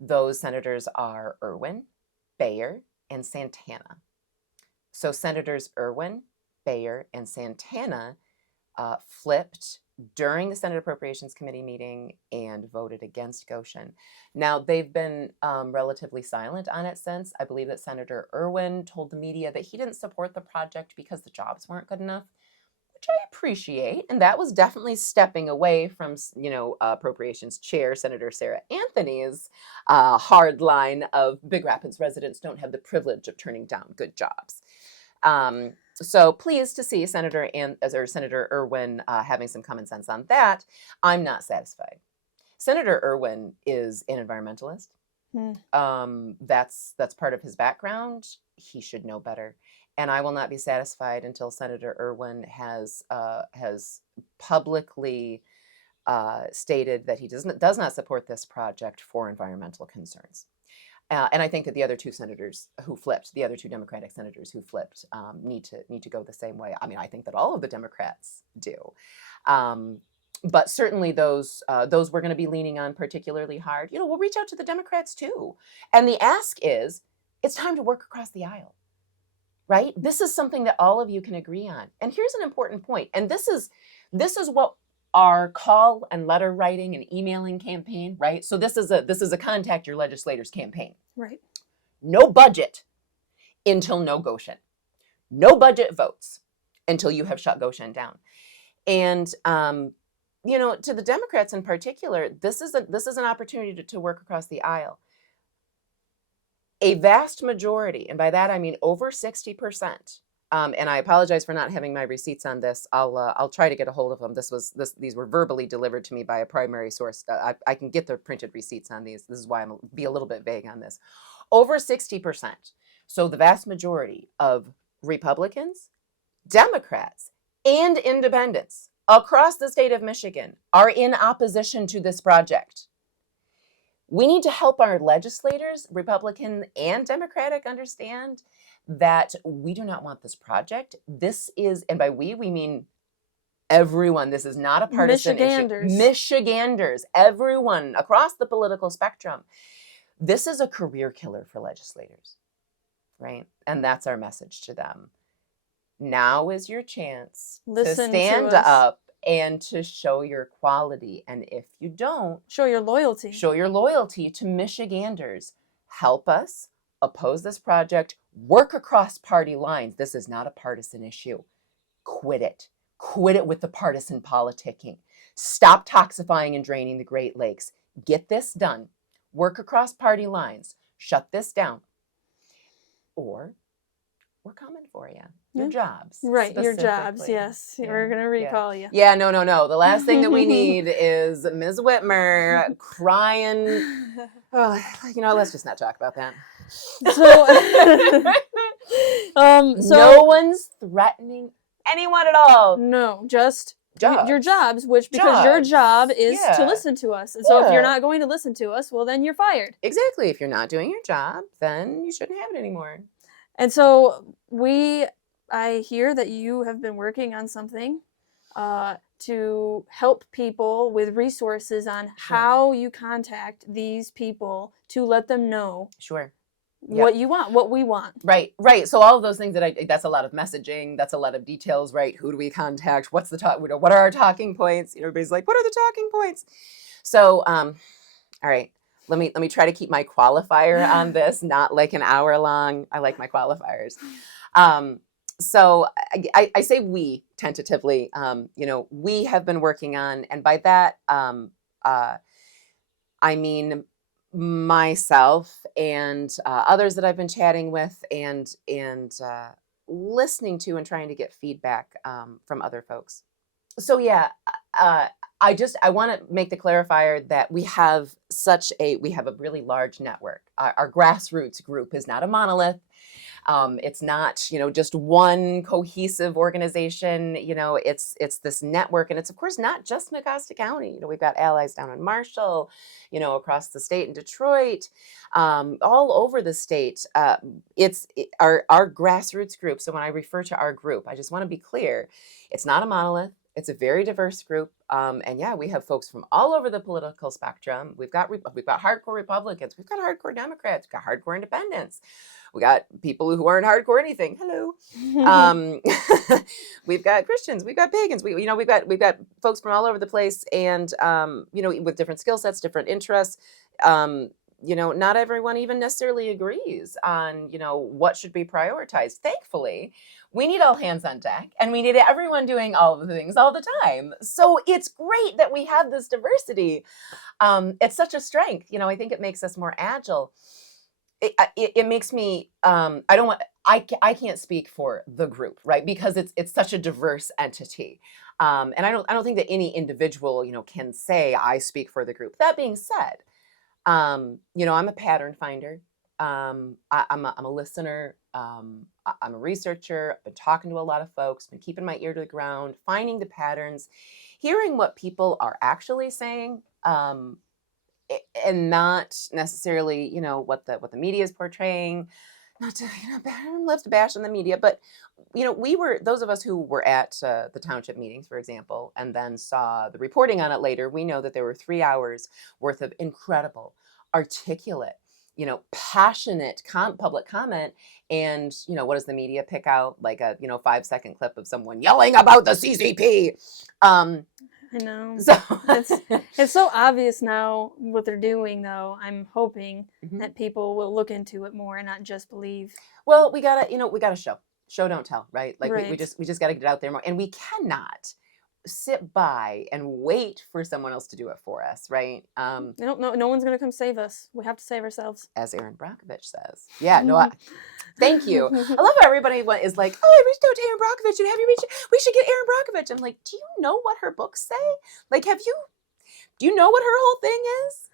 Those senators are Irwin, Bayer, and Santana. So Senators Irwin, Bayer, and Santana flipped during the Senate Appropriations Committee meeting and voted against Gotion. Now, they've been relatively silent on it since. I believe that Senator Irwin told the media that he didn't support the project because the jobs weren't good enough, which I appreciate. And that was definitely stepping away from, Appropriations Chair Senator Sarah Anthony's hard line of Big Rapids residents don't have the privilege of turning down good jobs. So pleased to see Senator Irwin having some common sense on that. I'm not satisfied. Senator Irwin is an environmentalist. That's part of his background. He should know better. And I will not be satisfied until Senator Irwin has publicly stated that he does not support this project for environmental concerns. And I think that the other 2 senators who flipped, the other 2 Democratic senators who flipped, need to go the same way. I mean, I think that all of the Democrats do. But certainly those we're going to be leaning on particularly hard. We'll reach out to the Democrats too. And the ask is, it's time to work across the aisle. Right? This is something that all of you can agree on. And here's an important point. And this is what our call and letter writing and emailing campaign, right? So this is a contact your legislators campaign. Right. No budget until no Gotion. No budget votes until you have shut Gotion down. And to the Democrats in particular, this is an opportunity to work across the aisle. A vast majority, and by that I mean over 60%. And I apologize for not having my receipts on this. I'll try to get a hold of them. These were verbally delivered to me by a primary source. I can get the printed receipts on these. This is why I'm be a little bit vague on this. Over 60%. So the vast majority of Republicans, Democrats, and independents across the state of Michigan are in opposition to this project. We need to help our legislators, Republican and Democratic, understand that we do not want this project. This is, and by we mean everyone. This is not a partisan issue. Michiganders, everyone across the political spectrum. This is a career killer for legislators, right? And that's our message to them. Now is your chance to stand up and to show your quality. And if you don't, show your loyalty to Michiganders. Help us oppose this project, work across party lines. This is not a partisan issue. Quit it with the partisan politicking. Stop toxifying and draining the Great Lakes. Get this done. Work across party lines. Shut this down. Or we're coming for you. Your jobs. Right, your jobs, yes. Yeah. We're going to recall you. Yeah, no. The last thing that we need is Ms. Whitmer crying. Oh, let's just not talk about that. So no one's threatening anyone at all. No, just your jobs, because your job is to listen to us. And so if you're not going to listen to us, well, then you're fired. Exactly. If you're not doing your job, then you shouldn't have it anymore. And so I hear that you have been working on something to help people with resources on how you contact these people to let them know what you want, what we want. Right. So all of those things that's a lot of messaging. That's a lot of details, right? Who do we contact? What's the talk? What are our talking points? Everybody's like, what are the talking points? So, all right, let me try to keep my qualifier on this, not like an hour long. I like my qualifiers. So I say we tentatively, we have been working on, and by that, I mean myself and others that I've been chatting with and listening to and trying to get feedback from other folks. So yeah, uh, I want to make the clarifier that we have a really large network. Our grassroots group is not a monolith. It's not, just one cohesive organization. It's this network, and it's of course not just Augusta County. We've got allies down in Marshall, across the state in Detroit, all over the state. Our grassroots group. So when I refer to our group, I just want to be clear, it's not a monolith. It's a very diverse group, and yeah, we have folks from all over the political spectrum. We've got hardcore Republicans, we've got hardcore Democrats, we've got hardcore Independents. We got people who aren't hardcore anything. Hello. We've got Christians. We've got pagans. We've got folks from all over the place, and with different skill sets, different interests. Not everyone even necessarily agrees on what should be prioritized. Thankfully, we need all hands on deck, and we need everyone doing all of the things all the time. So it's great that we have this diversity. It's such a strength. I think it makes us more agile. It makes me I can't speak for the group, right? Because it's such a diverse entity. And I don't think that any individual, can say I speak for the group. That being said, I'm a pattern finder. I'm a listener. I'm a researcher. I've been talking to a lot of folks, been keeping my ear to the ground, finding the patterns, hearing what people are actually saying. And not necessarily, what the media is portraying. Not to, love to bash on the media, but those of us who were at the township meetings, for example, and then saw the reporting on it later. We know that there were 3 hours worth of incredible, articulate, passionate public comment, and what does the media pick out? Like a 5-second clip of someone yelling about the CCP. I know. So it's so obvious now what they're doing, though. I'm hoping that people will look into it more and not just believe. Well, we gotta show don't tell, right? Like Right. we just gotta get it out there more, and we cannot sit by and wait for someone else to do it for us, right? No one's gonna come save us. We have to save ourselves. As Aaron Brockovich says. Yeah, no, thank you. I love how everybody is like, oh, I reached out to Aaron Brockovich, and have you we should get Aaron Brockovich. I'm like, do you know what her books say? Like, do you know what her whole thing is?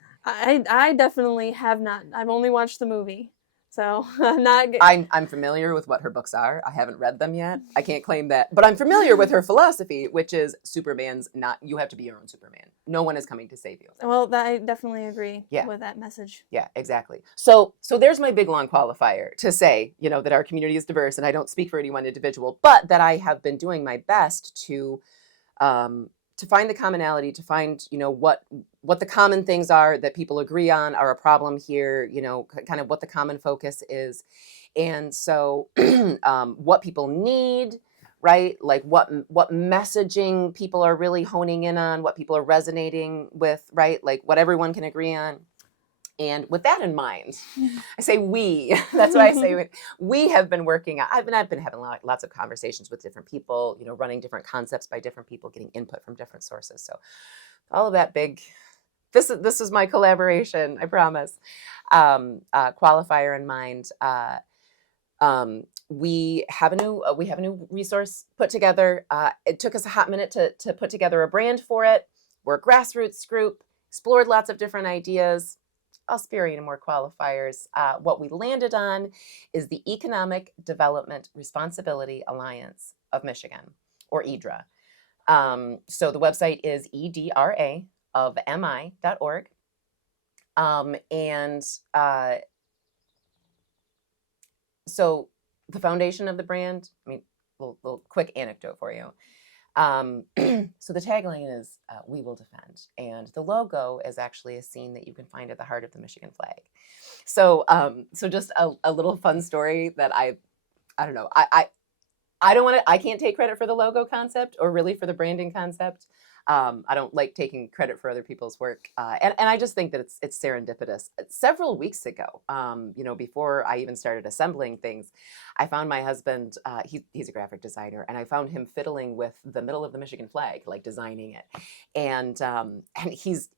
I definitely have not. I've only watched the movie. So I'm not. I'm familiar with what her books are. I haven't read them yet. I can't claim that, but I'm familiar with her philosophy, which is Superman's not. You have to be your own Superman. No one is coming to save you. Well, I definitely agree. Yeah. With that message. Yeah, exactly. So there's my big long qualifier to say, that our community is diverse, and I don't speak for any one individual, but that I have been doing my best to find the commonality, to find, what the common things are that people agree on are a problem here, kind of what the common focus is. And so what people need, right? Like what messaging people are really honing in on, what people are resonating with, right? Like what everyone can agree on. And with that in mind, I say we. That's why I say we have been working. I've been having lots of conversations with different people, running different concepts by different people, getting input from different sources. So all of that big. This is my collaboration. I promise. Qualifier in mind. We have a new resource put together. It took us a hot minute to put together a brand for it. We're a grassroots group. Explored lots of different ideas. I'll spare you more qualifiers. What we landed on is the Economic Development Responsibility Alliance of Michigan, or EDRA. So the website is EDRA of mi.org. So the foundation of the brand, little quick anecdote for you. So the tagline is, we will defend. And the logo is actually a scene that you can find at the heart of the Michigan flag. So, just a little fun story that I don't know. I can't take credit for the logo concept or really for the branding concept. I don't like taking credit for other people's work. And I just think that it's serendipitous. Several weeks ago, before I even started assembling things, I found my husband, he's a graphic designer, and I found him fiddling with the middle of the Michigan flag, like designing it. And he's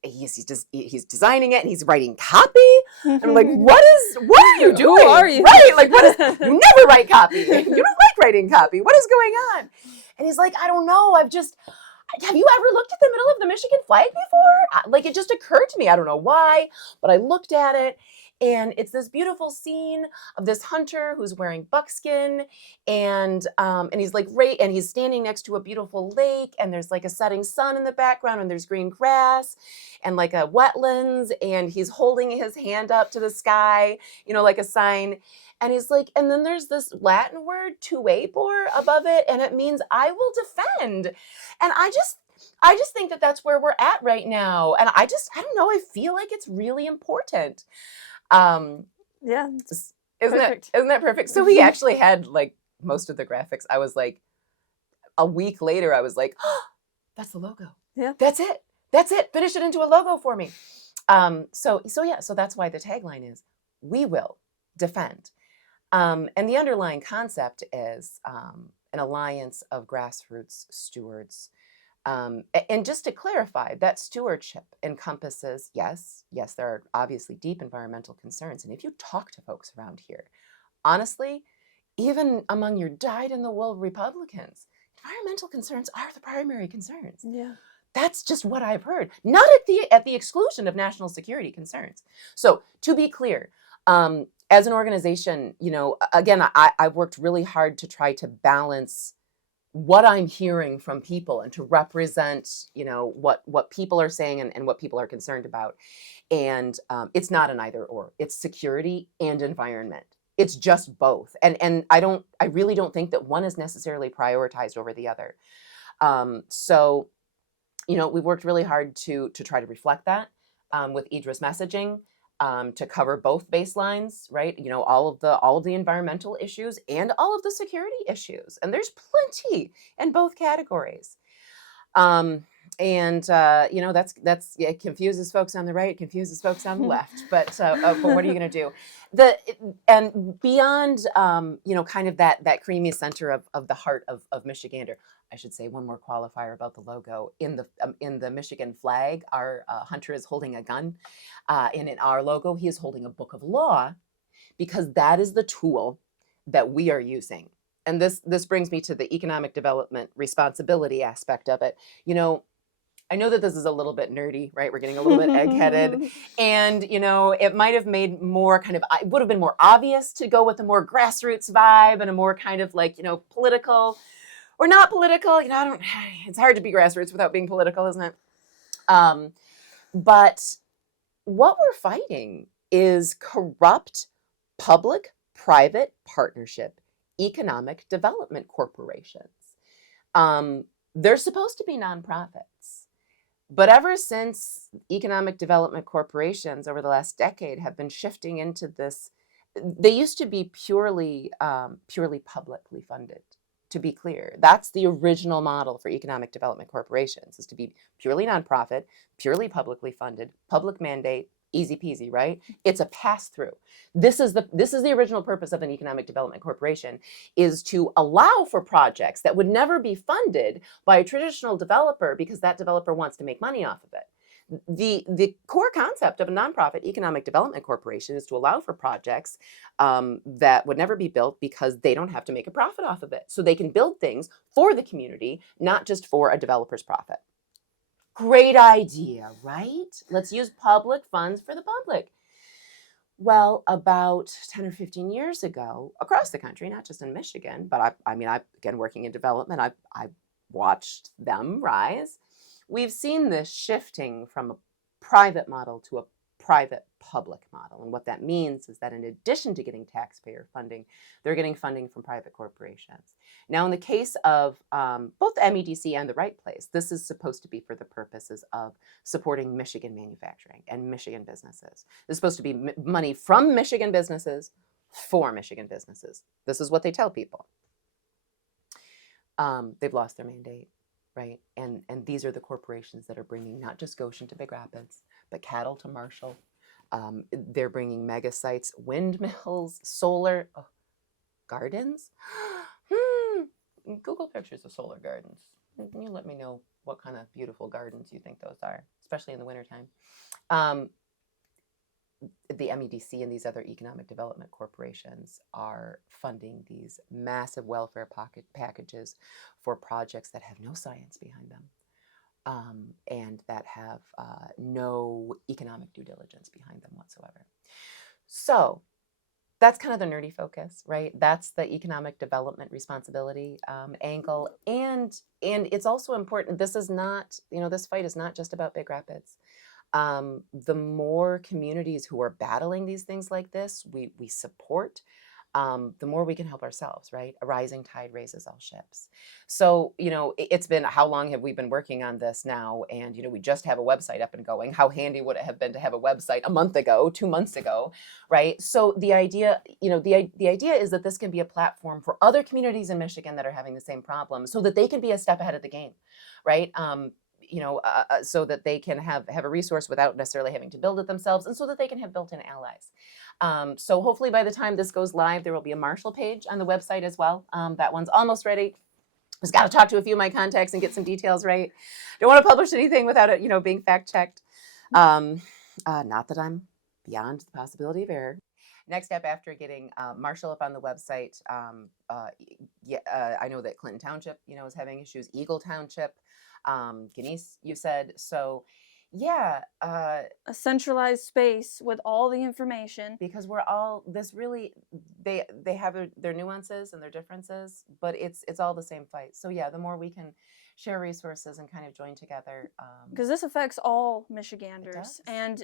designing it, and he's writing copy. And I'm like, what are you doing? Who are you? Right? Like, you never write copy. You don't like writing copy. What is going on? And he's like, I don't know. Have you ever looked at the middle of the Michigan flag before? Like, it just occurred to me. I don't know why, but I looked at it, and it's this beautiful scene of this hunter who's wearing buckskin, and he's like and he's standing next to a beautiful lake, and there's like a setting sun in the background, and there's green grass and like a wetlands, and he's holding his hand up to the sky, like a sign. And he's like, and then there's this Latin word, tuebor, above it, and it means I will defend. And I just think that that's where we're at right now. And I don't know, I feel like it's really important. Yeah. Isn't that perfect? So he actually had like most of the graphics. I was like, a week later, I was like, oh, that's the logo. Yeah. That's it. Finish it into a logo for me. So that's why the tagline is, we will defend. And the underlying concept is an alliance of grassroots stewards. And just to clarify, that stewardship encompasses, yes, there are obviously deep environmental concerns. And if you talk to folks around here, honestly, even among your dyed-in-the-wool Republicans, environmental concerns are the primary concerns. Yeah. That's just what I've heard, not at the exclusion of national security concerns. So to be clear, as an organization, again, I've worked really hard to try to balance what I'm hearing from people and to represent, what people are saying and what people are concerned about. And it's not an either or. It's security and environment. It's just both. And I really don't think that one is necessarily prioritized over the other. So we've worked really hard to try to reflect that with Idra's messaging. To cover both baselines, right? All of the environmental issues and all of the security issues, and there's plenty in both categories. That's it confuses folks on the right, it confuses folks on the left. But what are you going to do? And beyond, kind of that creamy center of the heart of Michigander. I should say one more qualifier about the logo. In the Michigan flag, our hunter is holding a gun, and in our logo, he is holding a book of law, because that is the tool that we are using. And this brings me to the economic development responsibility aspect of it. I know that this is a little bit nerdy, right? We're getting a little bit egg-headed, and it might have made it would have been more obvious to go with a more grassroots vibe and a more kind of like political. Or not political, it's hard to be grassroots without being political, isn't it? But what we're fighting is corrupt public-private partnership economic development corporations. They're supposed to be nonprofits. But ever since economic development corporations over the last decade have been shifting into this, they used to be purely publicly funded. To be clear, that's the original model for economic development corporations, is to be purely nonprofit, purely publicly funded, public mandate, easy peasy, right? It's a pass-through. This is the original purpose of an economic development corporation, is to allow for projects that would never be funded by a traditional developer because that developer wants to make money off of it. The core concept of a nonprofit economic development corporation is to allow for projects that would never be built because they don't have to make a profit off of it. So they can build things for the community, not just for a developer's profit. Great idea, right? Let's use public funds for the public. Well, about 10 or 15 years ago, across the country, not just in Michigan, but I've again, working in development, I've watched them rise. We've seen this shifting from a private model to a private public model. And what that means is that in addition to getting taxpayer funding, they're getting funding from private corporations. Now, in the case of both the MEDC and the Right Place, this is supposed to be for the purposes of supporting Michigan manufacturing and Michigan businesses. This is supposed to be money from Michigan businesses for Michigan businesses. This is what they tell people. They've lost their mandate. right? And these are the corporations that are bringing not just Goshen to Big Rapids, but cattle to Marshall. They're bringing mega sites, windmills, solar gardens. Google pictures of solar gardens. You let me know what kind of beautiful gardens you think those are, especially in the wintertime. The MEDC and these other economic development corporations are funding these massive welfare packages for projects that have no science behind them, and that have no economic due diligence behind them whatsoever. So that's kind of the nerdy focus, right? That's the economic development responsibility angle, and it's also important. This is not, this fight is not just about Big Rapids. The more communities who are battling these things like this, we support, the more we can help ourselves, right? A rising tide raises all ships. So, it's been, how long have we been working on this now? And, we just have a website up and going. How handy would it have been to have a website a month ago, 2 months ago, right? So the idea, the idea is that this can be a platform for other communities in Michigan that are having the same problem so that they can be a step ahead of the game, right? So that they can have a resource without necessarily having to build it themselves, and so that they can have built-in allies. So hopefully by the time this goes live, there will be a Marshall page on the website as well. That one's almost ready. Just got to talk to a few of my contacts and get some details right. Don't want to publish anything without it, being fact-checked. Not that I'm beyond the possibility of error. Next step after getting Marshall up on the website, I know that Clinton Township, is having issues. Eagle Township, Guinness, you said. So, yeah. A centralized space with all the information. Because we're all, this really, they have their nuances and their differences, but it's all the same fight. So, yeah, the more we can share resources and kind of join together. Because this affects all Michiganders. And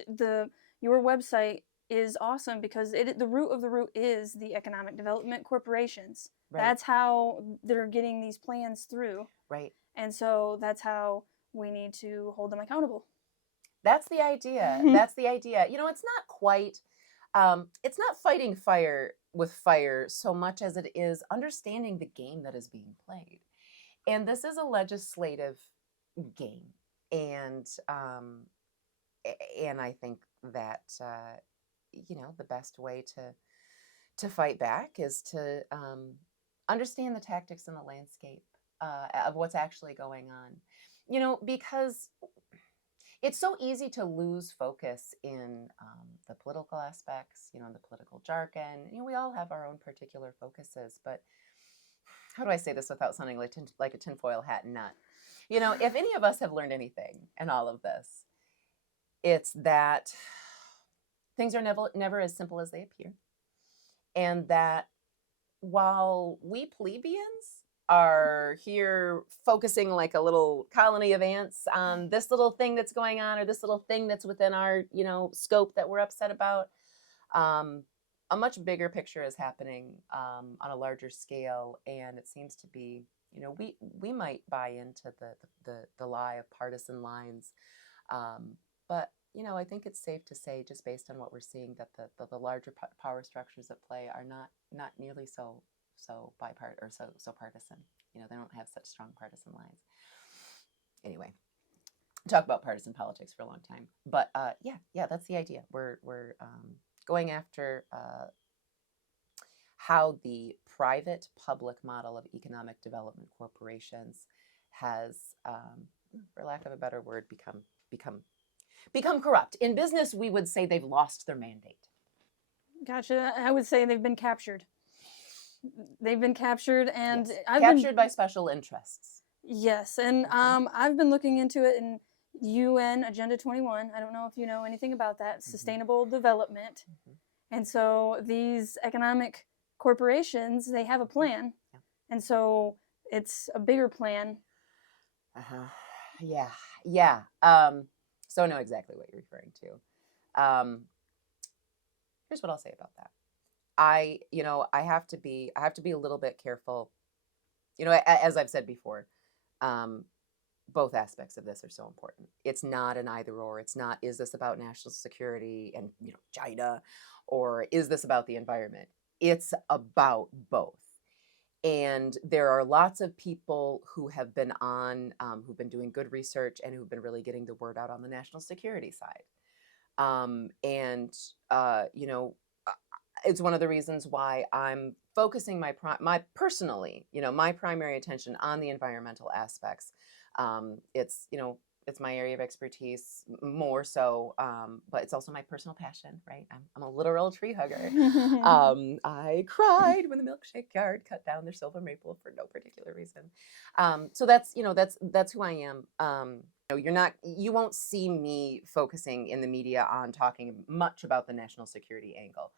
your website is awesome because the root of the root is the economic development corporations. Right. That's how they're getting these plans through. Right. And so that's how we need to hold them accountable. That's the idea. That's the idea. It's not quite, it's not fighting fire with fire so much as it is understanding the game that is being played. And this is a legislative game. And I think that, the best way to fight back is to understand the tactics and the landscape of what's actually going on. Because it's so easy to lose focus in the political aspects, the political jargon. We all have our own particular focuses, but how do I say this without sounding like a tinfoil hat nut? If any of us have learned anything in all of this, it's that things are never as simple as they appear. And that while we plebeians are here focusing like a little colony of ants on this little thing that's going on, or this little thing that's within our, scope that we're upset about, a much bigger picture is happening on a larger scale. And it seems to be, we might buy into the lie of partisan lines. But, I think it's safe to say, just based on what we're seeing, that the larger power structures at play are not nearly so bipartisan or so partisan. They don't have such strong partisan lines. Anyway, talk about partisan politics for a long time, but yeah, that's the idea. We're going after how the private public model of economic development corporations has, for lack of a better word, become corrupt. In business, we would say they've lost their mandate. Gotcha. I would say they've been captured. They've been captured, and yes. Captured by special interests. Yes, and I've been looking into it in UN Agenda 21. I don't know if you know anything about that. Sustainable development. And so these economic corporations, they have a plan. And so it's a bigger plan. Yeah. So I know exactly what you're referring to. Here's what I'll say about that. I have to be a little bit careful. As I've said before, both aspects of this are so important. It's not an either or. It's not, is this about national security and, China, or is this about the environment? It's about both. And there are lots of people who have been on, who've been doing good research and who've been really getting the word out on the national security side. And you know, it's one of the reasons why I'm focusing my personally, you know, my primary attention on the environmental aspects. It's, you know, it's my area of expertise more so, but it's also my personal passion, right? I'm a literal tree hugger. I cried when the milkshake yard cut down their silver maple for no particular reason. So that's, you know, that's who I am. You know, you won't see me focusing in the media on talking much about the national security angle.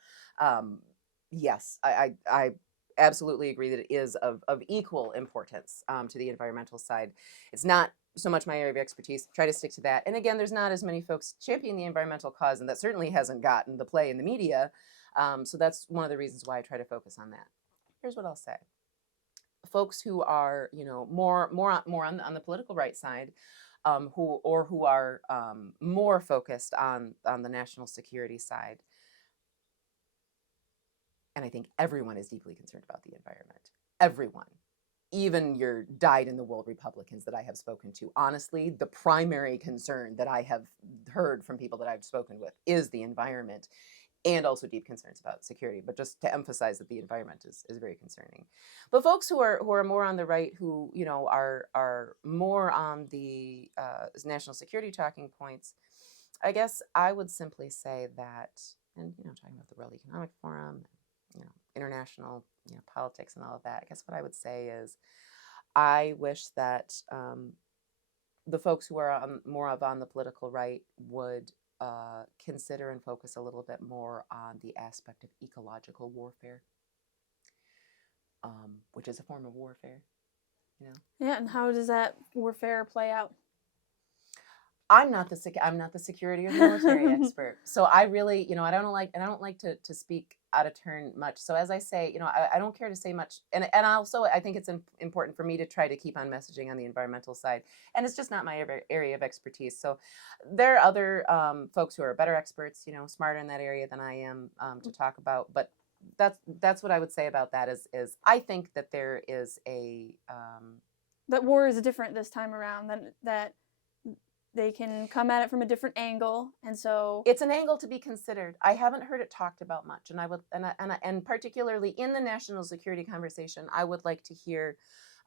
Yes, I absolutely agree that it is of equal importance to the environmental side. It's not so much my area of expertise. Try to stick to that. And again, there's not as many folks championing the environmental cause, and that certainly hasn't gotten the play in the media. So that's one of the reasons why I try to focus on that. Here's what I'll say: folks who are, you know, more on the political right side, who are more focused on the national security side. And I think everyone is deeply concerned about the environment. Everyone. Even your dyed-in-the-wool Republicans that I have spoken to. Honestly, the primary concern that I have heard from people that I've spoken with is the environment, and also deep concerns about security. But just to emphasize that the environment is very concerning. But folks who are more on the right, who, you know, are more on the national security talking points, I guess I would simply say that, and, you know, talking about the World Economic Forum, you know, international, you know, politics and all of that, I guess what I would say is I wish that the folks who are more on the political right would consider and focus a little bit more on the aspect of ecological warfare, which is a form of warfare, you know. Yeah, and how does that warfare play out? I'm not the security or the military expert, so I really, you know, I don't like to speak out of turn much. So as I say, you know, I don't care to say much, and also I think it's important for me to try to keep on messaging on the environmental side, and it's just not my area of expertise. So there are other folks who are better experts, you know, smarter in that area than I am to talk about. But that's what I would say about that is I think that there is a that war is different this time around, that they can come at it from a different angle, and so it's an angle to be considered. I haven't heard it talked about much, and I would, and particularly in the national security conversation, I would like to hear,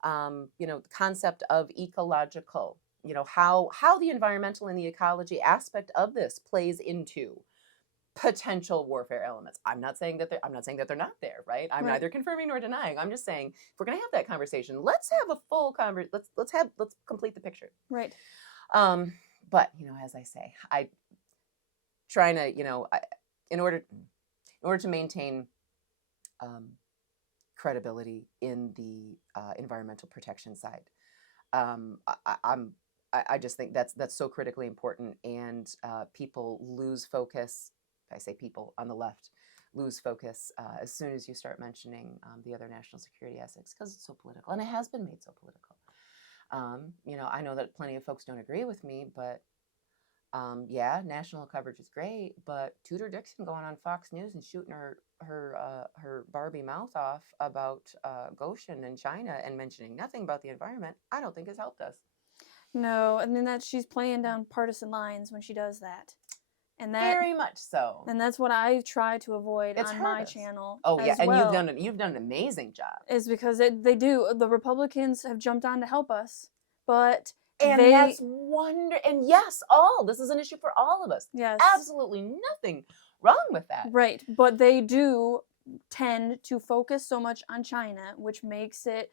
you know, the concept of ecological, you know, how the environmental and the ecology aspect of this plays into potential warfare elements. I'm not saying that they're not there, right? I'm Right. neither confirming nor denying. I'm just saying if we're going to have that conversation, let's have a full let's complete the picture. Right. But, you know, as I say, I trying to, you know, in order to maintain credibility in the environmental protection side, I just think that's so critically important, and people lose focus. I say people on the left lose focus as soon as you start mentioning the other national security aspects, because it's so political, and it has been made so political. You know, I know that plenty of folks don't agree with me, but yeah, national coverage is great. But Tudor Dixon going on Fox News and shooting her Barbie mouth off about Gotion and China and mentioning nothing about the environment, I don't think has helped us. No, and then that she's playing down partisan lines when she does that. And that Very much so. And that's what I try to avoid It's on hurt my us. channel. Oh yeah, as and well, you've done an amazing job. is because they do. The Republicans have jumped on to help us, but And they that's and yes, this is an issue for all of us. yes, Absolutely nothing wrong with that. right. But they do tend to focus so much on China, which makes it,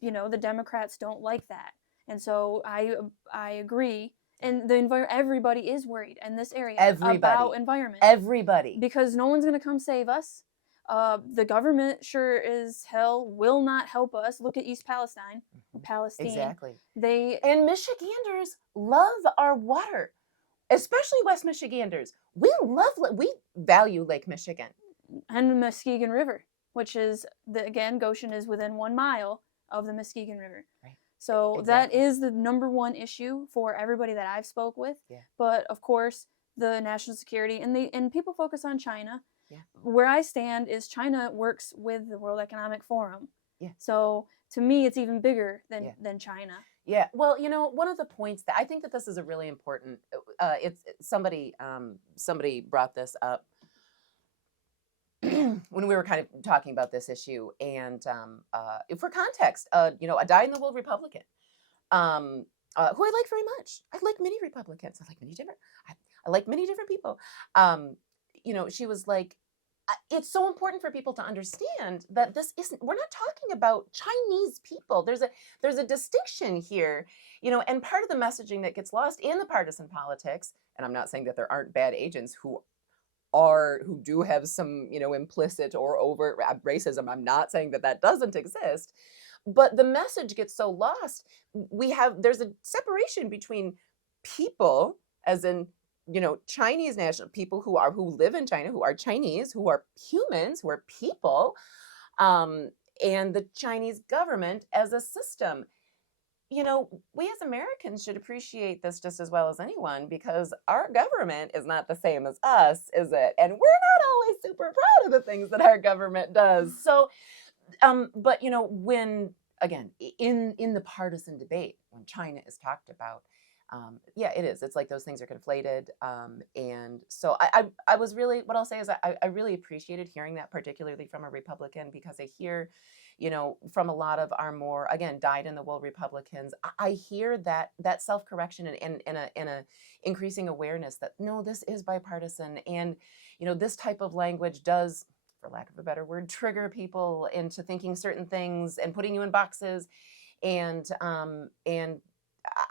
you know, the Democrats don't like that, and so I agree. And everybody is worried in this area about environment. Everybody. Because no one's going to come save us. The government sure as hell will not help us. Look at East Palestine. Palestine. Exactly. And Michiganders love our water, especially West Michiganders. We value Lake Michigan. And the Muskegon River, which is, again, Gotion is within 1 mile of the Muskegon River. Right. So Exactly. that is the number one issue for everybody that I've spoke with. Yeah. But of course, the national security and people focus on China. Yeah. Where I stand is China works with the World Economic Forum, Yeah. So to me, it's even bigger Yeah. than China. Yeah. Well, one of the points that I think that this is a really important, it's somebody brought this up when we were kind of talking about this issue, and for context, a dyed-in-the-wool Republican, who I like very much. I like many Republicans. I like many different people. She was like, it's so important for people to understand that we're not talking about Chinese people. There's a distinction here, and part of the messaging that gets lost in the partisan politics, and I'm not saying that there aren't bad agents who do have some, implicit or overt racism. I'm not saying that doesn't exist, but the message gets so lost. There's a separation between people, as in, Chinese national people who live in China, who are Chinese, who are humans, who are people, and the Chinese government as a system. We as Americans should appreciate this just as well as anyone, because our government is not the same as us, is it? And we're not always super proud of the things that our government does. So, but when, again, in the partisan debate, when China is talked about, yeah, it is. It's like those things are conflated. And so I was really, what I'll say is I really appreciated hearing that, particularly from a Republican, because I hear, from a lot of our more, again, dyed-in-the-wool Republicans, I hear that self-correction and a increasing awareness that, no, this is bipartisan. And, this type of language does, for lack of a better word, trigger people into thinking certain things and putting you in boxes. And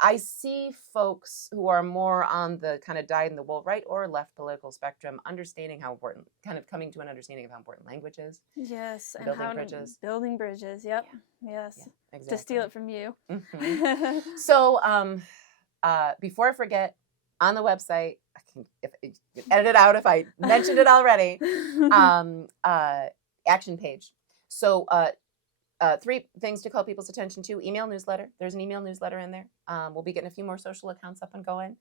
I see folks who are more on the kind of dyed-in-the-wool right or left political spectrum understanding how important, kind of coming to an understanding of how important language is. Yes, and building bridges. Building bridges. Yep. Yeah. Yes. Yeah, exactly. To steal it from you. Mm-hmm. So, before I forget, on the website, I can edit it out if I mentioned it already. Action page. So, 3 things to call people's attention to. Email newsletter. There's an email newsletter in there. We'll be getting a few more social accounts up and going.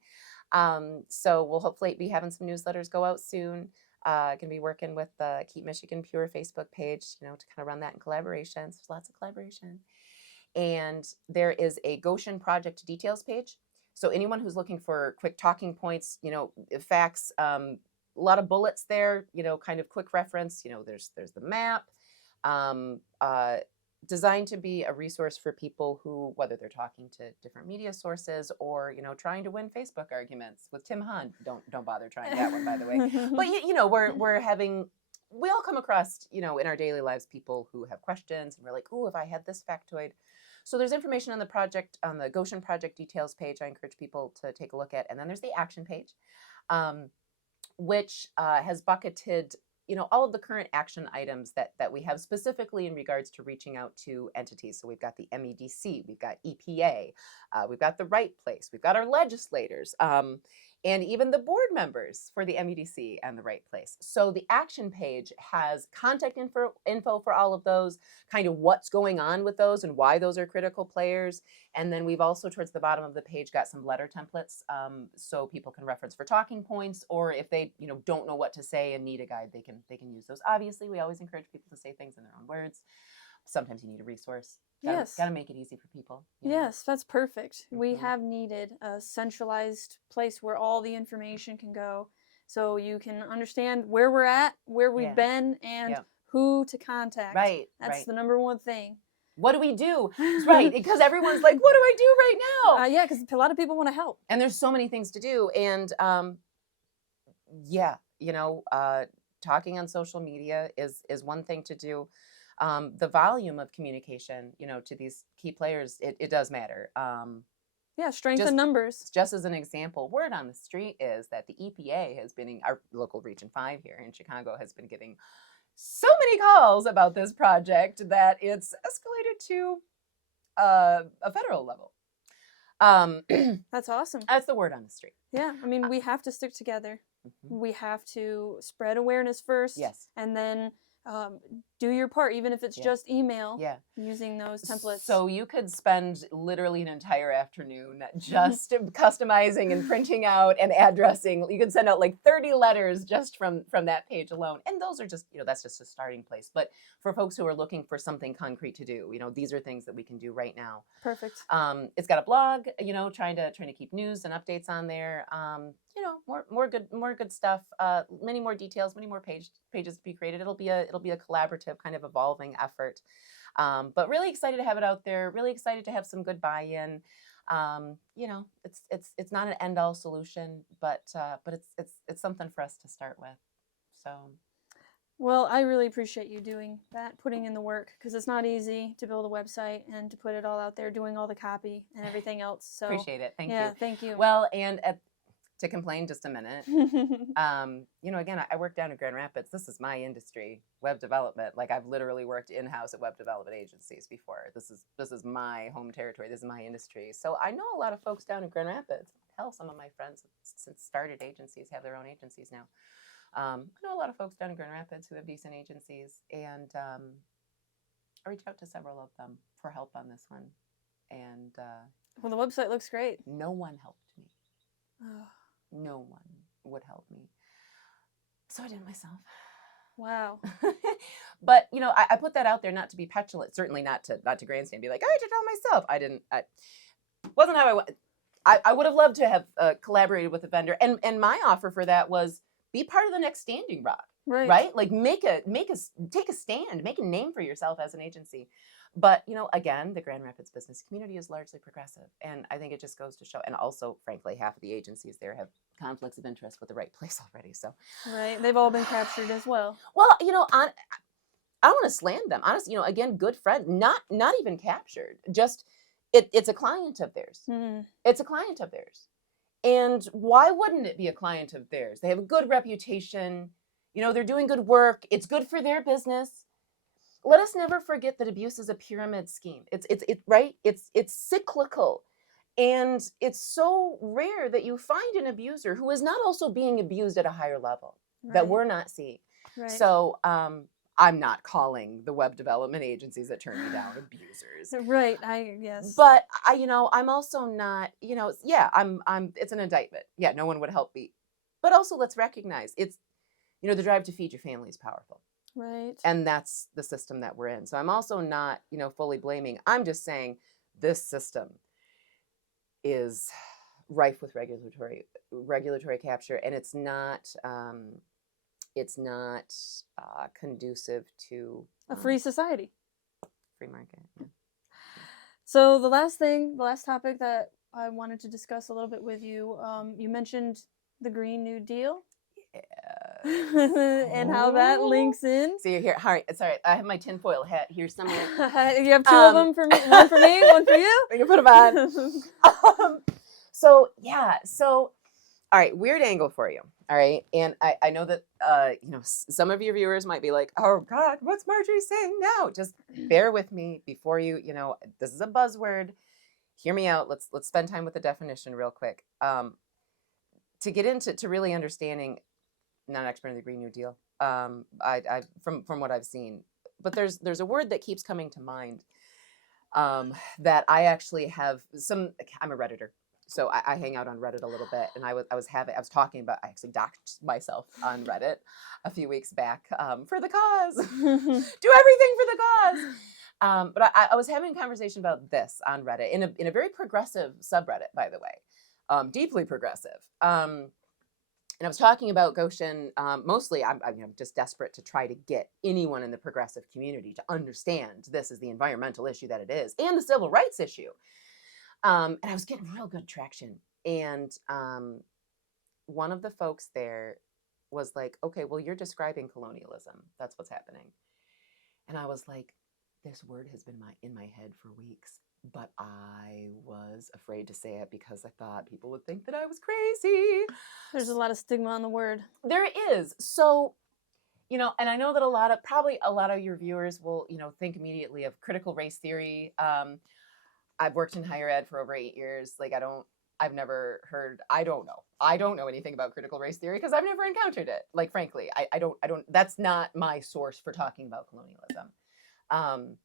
So we'll hopefully be having some newsletters go out soon. Going to be working with the Keep Michigan Pure Facebook page, to kind of run that in collaboration. So there's lots of collaboration. And there is a Gotion project details page. So anyone who's looking for quick talking points, facts, a lot of bullets there, kind of quick reference. There's the map. Designed to be a resource for people who, whether they're talking to different media sources or, trying to win Facebook arguments with Tim Hunt. Don't bother trying that one, by the way. But we all come across, in our daily lives, people who have questions, and we're like, ooh, if I had this factoid. So there's information on the Gotion project details page. I encourage people to take a look at. And then there's the action page, which has bucketed all of the current action items that we have specifically in regards to reaching out to entities. So we've got the MEDC, we've got EPA, we've got the Right Place, we've got our legislators, and even the board members for the MEDC and the Right Place. So the action page has contact info for all of those, kind of what's going on with those and why those are critical players. And then we've also, towards the bottom of the page, got some letter templates, so people can reference for talking points, or if they don't know what to say and need a guide, they can use those. Obviously, we always encourage people to say things in their own words. Sometimes you need a resource. Yes. Got to make it easy for people. Yes, that's perfect. Mm-hmm. We have needed a centralized place where all the information can go, so you can understand where we're at, where we've been, and who to contact. Right. That's the number one thing. What do we do? Right, because everyone's like, what do I do right now? Yeah, because a lot of people want to help. And there's so many things to do. And talking on social media is one thing to do. The volume of communication, to these key players, it does matter. Strength in numbers. Just as an example, word on the street is that the EPA has been, our local Region 5 here in Chicago, has been getting so many calls about this project that it's escalated to a federal level. That's awesome. That's the word on the street. Yeah, I mean, we have to stick together. Mm-hmm. We have to spread awareness first. Yes. And then do your part, even if it's Yeah. just email, Yeah. using those templates. So you could spend literally an entire afternoon just customizing and printing out and addressing. You could send out like 30 letters just from that page alone. And those are just, that's just a starting place. But for folks who are looking for something concrete to do, these are things that we can do right now. Perfect. It's got a blog, trying to keep news and updates on there. More good stuff. Many more details, many more pages to be created. It'll be a collaborative kind of evolving effort. But really excited to have it out there. Really excited to have some good buy-in. It's not an end-all solution, but it's something for us to start with. So. Well, I really appreciate you doing that, putting in the work, because it's not easy to build a website and to put it all out there, doing all the copy and everything else. So appreciate it. Thank you. Yeah, thank you. Well, and to complain just a minute. Again, I work down in Grand Rapids. This is my industry, web development. Like, I've literally worked in-house at web development agencies before. This is my home territory. This is my industry. So I know a lot of folks down in Grand Rapids. Hell, some of my friends since started agencies have their own agencies now. I know a lot of folks down in Grand Rapids who have decent agencies, and I reached out to several of them for help on this one. And well, the website looks great. No one helped me. No one would help me. So I did it myself. Wow. But, I put that out there not to be petulant, certainly not to grandstand, be like, I did it all myself. Wasn't how I would have loved to have collaborated with a vendor. And my offer for that was be part of the next Standing Rock, right? Like take a stand, make a name for yourself as an agency. But, again, the Grand Rapids business community is largely progressive. And I think it just goes to show. And also, frankly, half of the agencies there have conflicts of interest with the right place already. So, right. They've all been captured as well. Well, I don't want to slam them. Honestly, again, good friend, not even captured. Just it's a client of theirs. Mm-hmm. It's a client of theirs. And why wouldn't it be a client of theirs? They have a good reputation. They're doing good work. It's good for their business. Let us never forget that abuse is a pyramid scheme. It's right. It's cyclical, and it's so rare that you find an abuser who is not also being abused at a higher level that we're not seeing. Right. So I'm not calling the web development agencies that turn me down abusers. Right. Yes. But I'm also not. I'm. It's an indictment. Yeah, no one would help me. But also, let's recognize it's. The drive to feed your family is powerful. Right. And that's the system that we're in. So I'm also not, fully blaming. I'm just saying this system is rife with regulatory capture, and it's not conducive to a free society, free market. Yeah. So the last topic that I wanted to discuss a little bit with you, you mentioned the Green New Deal. And how that links in. So you're here. All right. Sorry, I have my tinfoil hat. Here's some of it. You have two of them for me. One for me, one for you. We can put them on. So, all right, weird angle for you. All right. And I know that, some of your viewers might be like, oh God, what's Marjorie saying now? Just bear with me before you, this is a buzzword. Hear me out. Let's spend time with the definition real quick. To get into really understanding, not an expert in the Green New Deal, I from what I've seen, but there's a word that keeps coming to mind that I actually have I'm a Redditor, so I hang out on Reddit a little bit, and I actually doxed myself on Reddit a few weeks back for the cause, do everything for the cause. But I was having a conversation about this on Reddit in a very progressive subreddit, by the way, deeply progressive. And I was talking about Gotion. Mostly, I'm just desperate to try to get anyone in the progressive community to understand this is the environmental issue that it is, and the civil rights issue. And I was getting real good traction. And one of the folks there was like, okay, well, you're describing colonialism. That's what's happening. And I was like, this word has been in my head for weeks. But I was afraid to say it because I thought people would think that I was crazy. There's a lot of stigma on the word. There is. So, and I know that a lot of your viewers will, think immediately of critical race theory. I've worked in higher ed for over 8 years. Like, I don't I've never heard, I don't know. I don't know anything about critical race theory because I've never encountered it. Like, frankly, I don't, that's not my source for talking about colonialism. Um,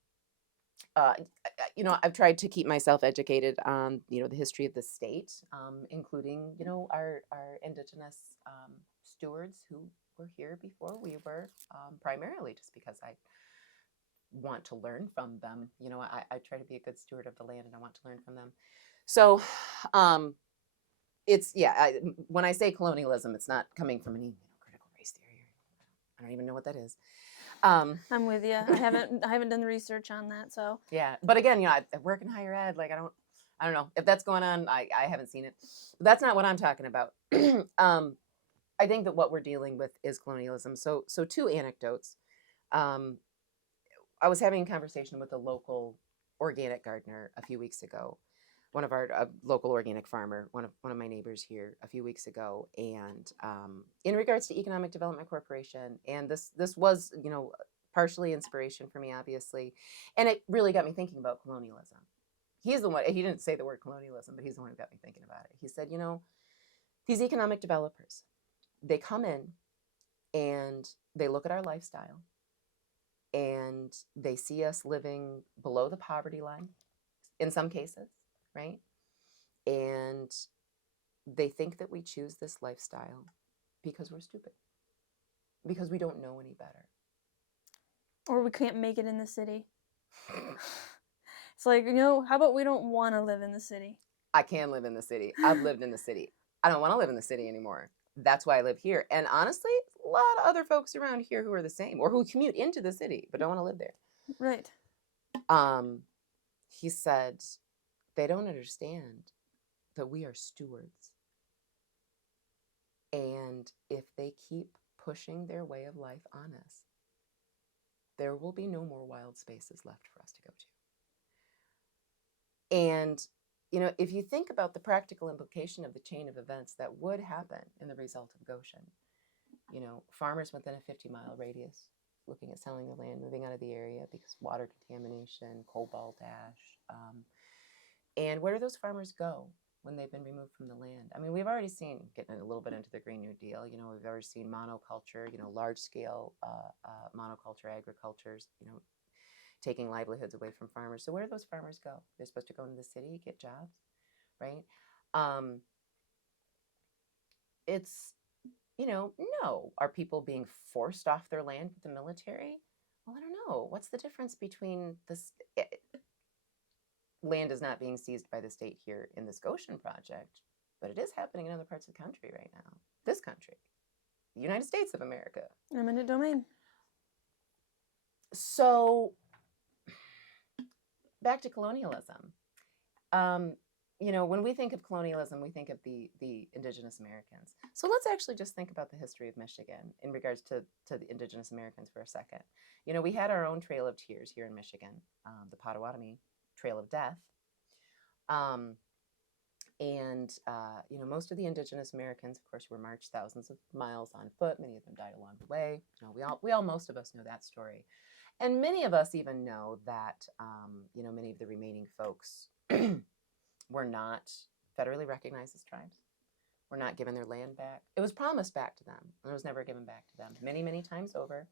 I've tried to keep myself educated on, the history of the state, including, our indigenous stewards who were here before we were, primarily just because I want to learn from them. I try to be a good steward of the land and I want to learn from them. So, it's, yeah, when I say colonialism, it's not coming from any critical race theory. I don't even know what that is. I'm with you. I haven't done the research on that, so Yeah, but again, I work in higher ed. Like, I don't know if that's going on. I haven't seen it. But that's not what I'm talking about. I think that what we're dealing with is colonialism. So two anecdotes. Um, I was having a conversation with a local organic gardener a few weeks ago. One of our local organic farmer, one of my neighbors here a few weeks ago, and in regards to Economic Development Corporation, and this was partially inspiration for me, obviously, and it really got me thinking about colonialism. He's the one. He didn't say the word colonialism, but he's the one who got me thinking about it. He said, these economic developers, they come in and they look at our lifestyle, and they see us living below the poverty line, in some cases. Right? And they think that we choose this lifestyle because we're stupid, because we don't know any better. Or we can't make it in the city. It's like, how about we don't want to live in the city? I can live in the city. I've lived in the city. I don't want to live in the city anymore. That's why I live here. And honestly, a lot of other folks around here who are the same, or who commute into the city but don't want to live there. Right. He said, they don't understand that we are stewards. And if they keep pushing their way of life on us, there will be no more wild spaces left for us to go to. And, if you think about the practical implication of the chain of events that would happen in the result of Gotion, farmers within a 50-mile radius looking at selling the land, moving out of the area because water contamination, cobalt ash. And where do those farmers go when they've been removed from the land? I mean, we've already seen, getting a little bit into the Green New Deal, we've already seen monoculture, large-scale monoculture agricultures, taking livelihoods away from farmers. So where do those farmers go? They're supposed to go into the city, get jobs, right? It's, no. Are people being forced off their land with the military? Well, I don't know. What's the difference between this? Land is not being seized by the state here in this Gotion project, but it is happening in other parts of the country right now. This country, the United States of America. Eminent domain. So, back to colonialism. When we think of colonialism, we think of the indigenous Americans. So let's actually just think about the history of Michigan in regards to the indigenous Americans for a second. We had our own Trail of Tears here in Michigan, the Potawatomi Trail of Death. Most of the indigenous Americans, of course, were marched thousands of miles on foot. Many of them died along the way. Most of us know that story. And many of us even know that, many of the remaining folks were not federally recognized as tribes, were not given their land back. It was promised back to them, and it was never given back to them, many, many times over.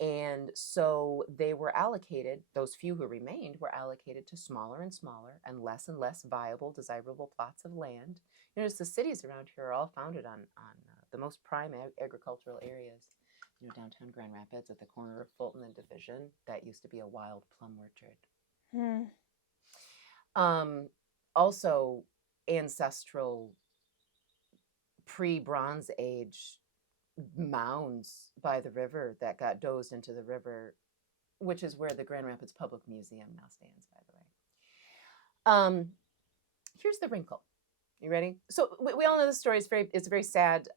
And so they were allocated, those few who remained were allocated to smaller and smaller and less viable, desirable plots of land. As the cities around here are all founded on the most prime agricultural areas. Downtown Grand Rapids at the corner of Fulton and Division, that used to be a wild plum orchard. Also, ancestral pre-Bronze Age mounds by the river that got dozed into the river, which is where the Grand Rapids Public Museum now stands, by the way. Here's the wrinkle. You ready? So we all know the story. It's very sad.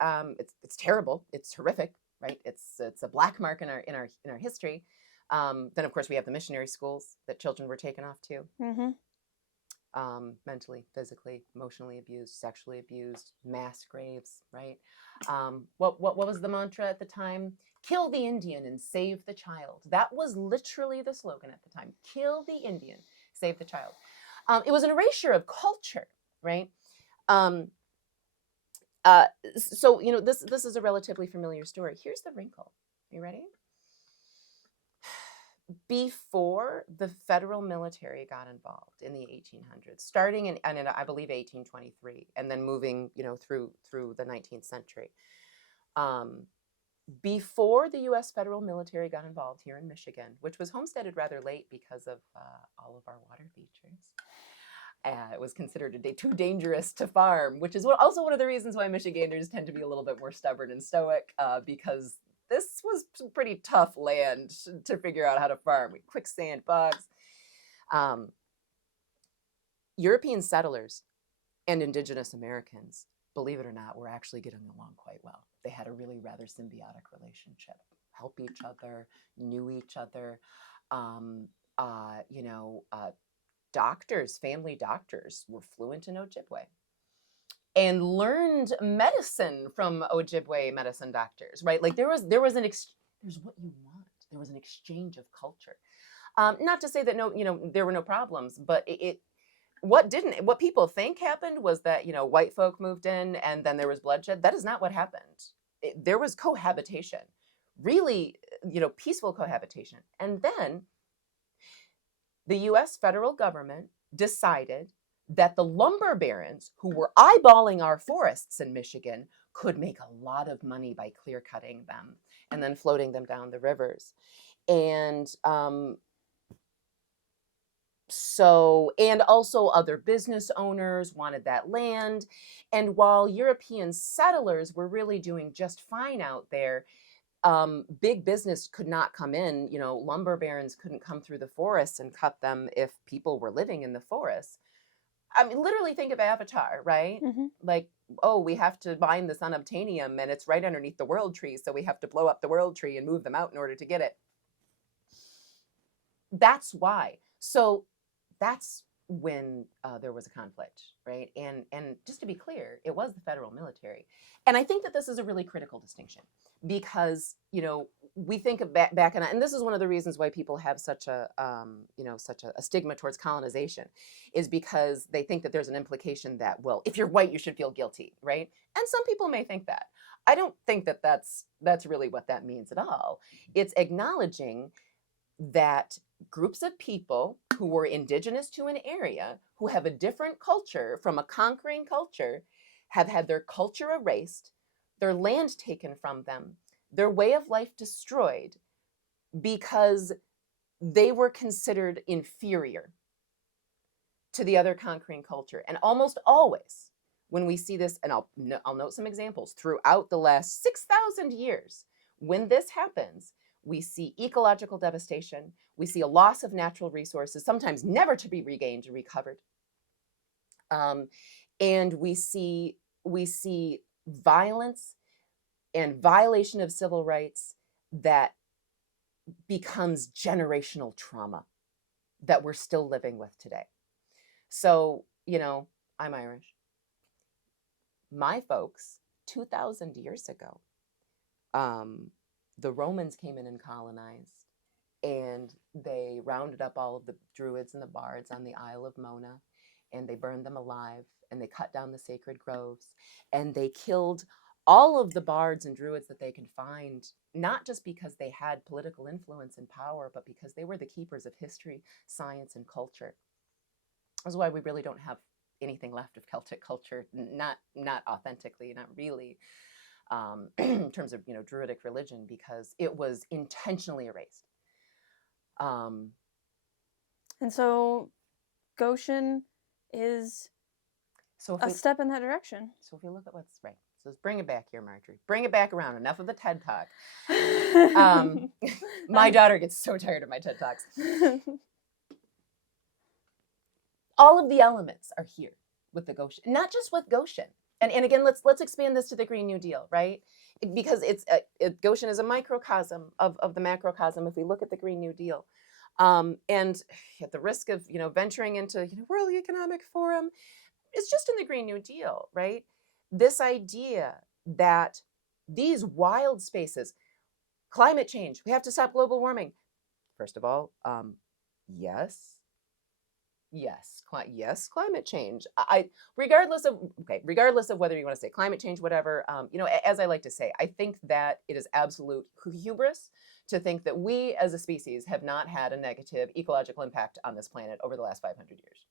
It's terrible. It's horrific, right? It's a black mark in our history. Then of course we have the missionary schools that children were taken off to. Mm-hmm. Mentally, physically, emotionally abused, sexually abused, mass graves, right? What was the mantra at the time? Kill the Indian and save the child. That was literally the slogan at the time. Kill the Indian, save the child. It was an erasure of culture, right? Um, uh, so this is a relatively familiar story. Here's the wrinkle. You ready? Before the federal military got involved in the 1800s, starting in I believe 1823, and then moving through the 19th century. Before the U.S. federal military got involved here in Michigan, which was homesteaded rather late because of all of our water features, it was considered too dangerous to farm, which is also one of the reasons why Michiganders tend to be a little bit more stubborn and stoic, because this was some pretty tough land to figure out how to farm. Quicksand, bogs. European settlers and indigenous Americans, believe it or not, were actually getting along quite well. They had a really rather symbiotic relationship, help each other, knew each other. Doctors, family doctors, were fluent in Ojibwe and learned medicine from Ojibwe medicine doctors, right? Like there's what you want. There was an exchange of culture. Not to say that there were no problems, but what people think happened was that white folk moved in and then there was bloodshed. That is not what happened. There was cohabitation, really, peaceful cohabitation. And then the U.S. federal government decided that the lumber barons who were eyeballing our forests in Michigan could make a lot of money by clear cutting them and then floating them down the rivers. And and also other business owners wanted that land. And while European settlers were really doing just fine out there, big business could not come in. Lumber barons couldn't come through the forests and cut them if people were living in the forests. I mean, literally think of Avatar, right? Mm-hmm. Like, oh, we have to mine this unobtainium and it's right underneath the world tree, so we have to blow up the world tree and move them out in order to get it. That's why. So that's when there was a conflict, right? And just to be clear, it was the federal military. And I think that this is a really critical distinction because, we think of back and this is one of the reasons why people have such a stigma towards colonization, is because they think that there's an implication that, well, if you're white, you should feel guilty, right? And some people may think that. I don't think that that's really what that means at all. It's acknowledging that groups of people who were indigenous to an area, who have a different culture from a conquering culture, have had their culture erased, their land taken from them, their way of life destroyed, because they were considered inferior to the other conquering culture. And almost always, when we see this, and I'll note some examples throughout the last 6,000 years, when this happens, we see ecological devastation. We see a loss of natural resources, sometimes never to be regained or recovered. And we see violence and violation of civil rights that becomes generational trauma that we're still living with today. So, I'm Irish. My folks, 2,000 years ago, the Romans came in and colonized, and they rounded up all of the druids and the bards on the Isle of Mona, and they burned them alive, and they cut down the sacred groves, and they killed all of the bards and druids that they could find, not just because they had political influence and power, but because they were the keepers of history, science, and culture. That's why we really don't have anything left of Celtic culture, not authentically, not really. In terms of Druidic religion, because it was intentionally erased. And so Gotion is a step in that direction. So if you look at what's right, so let's bring it back here, Marjorie. Bring it back around. Enough of the TED Talk. My daughter gets so tired of my TED Talks. All of the elements are here with the Gotion, not just with Gotion. And again, let's expand this to the Green New Deal, right? Because Gotion is a microcosm of the macrocosm if we look at the Green New Deal. And at the risk of venturing into World Economic Forum, it's just in the Green New Deal, right? This idea that these wild spaces, climate change, we have to stop global warming. First of all, yes. Yes, climate change. Regardless of whether you want to say climate change, whatever, as I like to say, I think that it is absolute hubris to think that we as a species have not had a negative ecological impact on this planet over the last 500 years.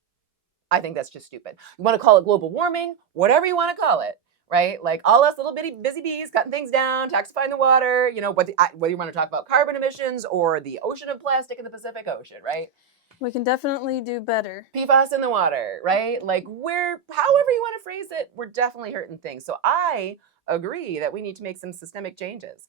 I think that's just stupid. You want to call it global warming, whatever you want to call it, right? Like all us little bitty busy bees cutting things down, toxifying the water, whether you want to talk about carbon emissions or the ocean of plastic in the Pacific Ocean, right? We can definitely do better. PFAS in the water, right? Like however you want to phrase it, we're definitely hurting things. So I agree that we need to make some systemic changes.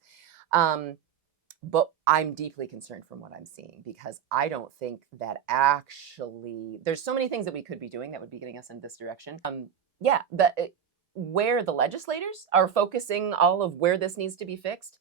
But I'm deeply concerned from what I'm seeing, because I don't think that actually there's so many things that we could be doing that would be getting us in this direction. Where the legislators are focusing all of where this needs to be fixed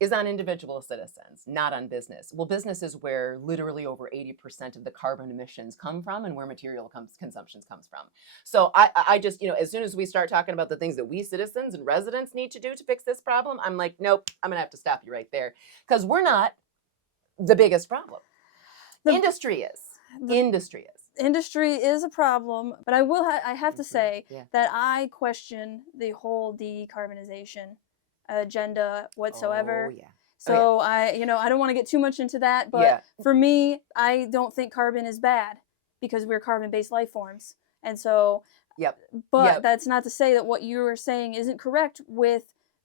is on individual citizens, not on business. Well, business is where literally over 80% of the carbon emissions come from and where material consumption comes from. So I just, as soon as we start talking about the things that we citizens and residents need to do to fix this problem, I'm like, nope, I'm gonna have to stop you right there, because we're not the biggest problem. Industry is. Industry is a problem, but I have to say that I question the whole decarbonization agenda whatsoever. Oh, yeah. So I don't want to get too much into that, but for me, I don't think carbon is bad, because we're carbon-based life forms. And so, that's not to say that what you were saying isn't correct with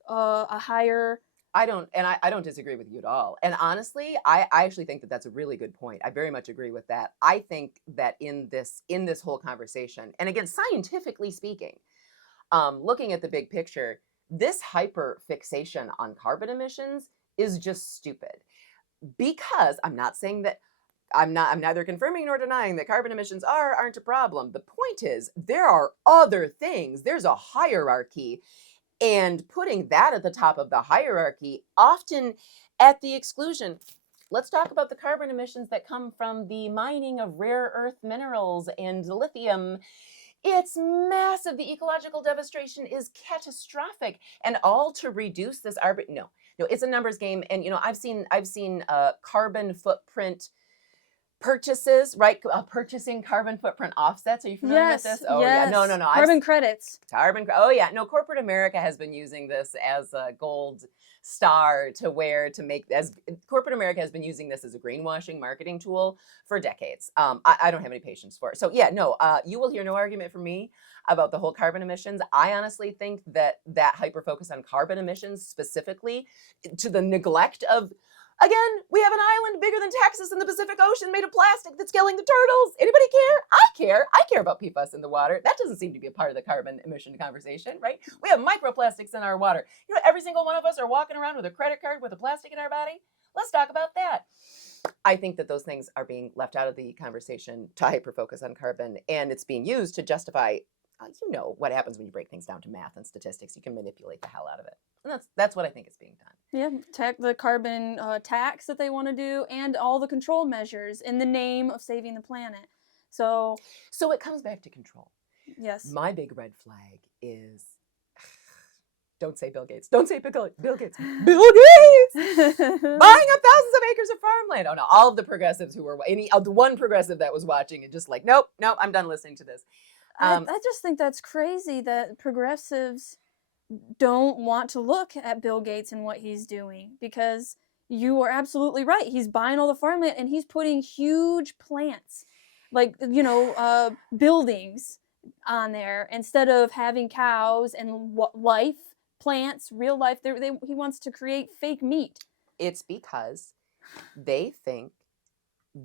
a higher... I don't disagree with you at all. And honestly, I actually think that that's a really good point. I very much agree with that. I think that in this whole conversation, and again, scientifically speaking, looking at the big picture, this hyper fixation on carbon emissions is just stupid. Because I'm not saying that I'm neither confirming nor denying that carbon emissions aren't a problem. The point is, there are other things. There's a hierarchy. And putting that at the top of the hierarchy, often at the exclusion. Let's talk about the carbon emissions that come from the mining of rare earth minerals and lithium. It's massive. The ecological devastation is catastrophic. And all to reduce this no, it's a numbers game. And I've seen carbon footprint purchases, right? Purchasing carbon footprint offsets. Are you familiar with this? Oh, yes. Yeah. No. Carbon credits. Oh, yeah. No, corporate America has been using this as a gold star to make, as corporate America has been using this as a greenwashing marketing tool for decades. I don't have any patience for it. So you will hear no argument from me about the whole carbon emissions. I honestly think that hyper focus on carbon emissions specifically, to the neglect of, again, we have an island bigger than Texas in the Pacific Ocean made of plastic that's killing the turtles. Anybody care? I care. I care about PFAS in the water. That doesn't seem to be a part of the carbon emission conversation, right? We have microplastics in our water. Every single one of us are walking around with a credit card with a plastic in our body. Let's talk about that. I think that those things are being left out of the conversation to hyper-focus on carbon, and it's being used to justify, what happens when you break things down to math and statistics. You can manipulate the hell out of it. And that's what I think is being done. Yeah, the carbon tax that they want to do, and all the control measures in the name of saving the planet. So it comes back to control. Yes. My big red flag is, don't say Bill Gates. Don't say Bill Gates. Bill Gates! Buying up thousands of acres of farmland. Oh no, all of the progressives who were, the one progressive that was watching and just like, nope, I'm done listening to this. I just think that's crazy that progressives don't want to look at Bill Gates and what he's doing, because you are absolutely right. He's buying all the farmland and he's putting huge plants, like, buildings on there, instead of having cows and plants, real life. He wants to create fake meat. It's because they think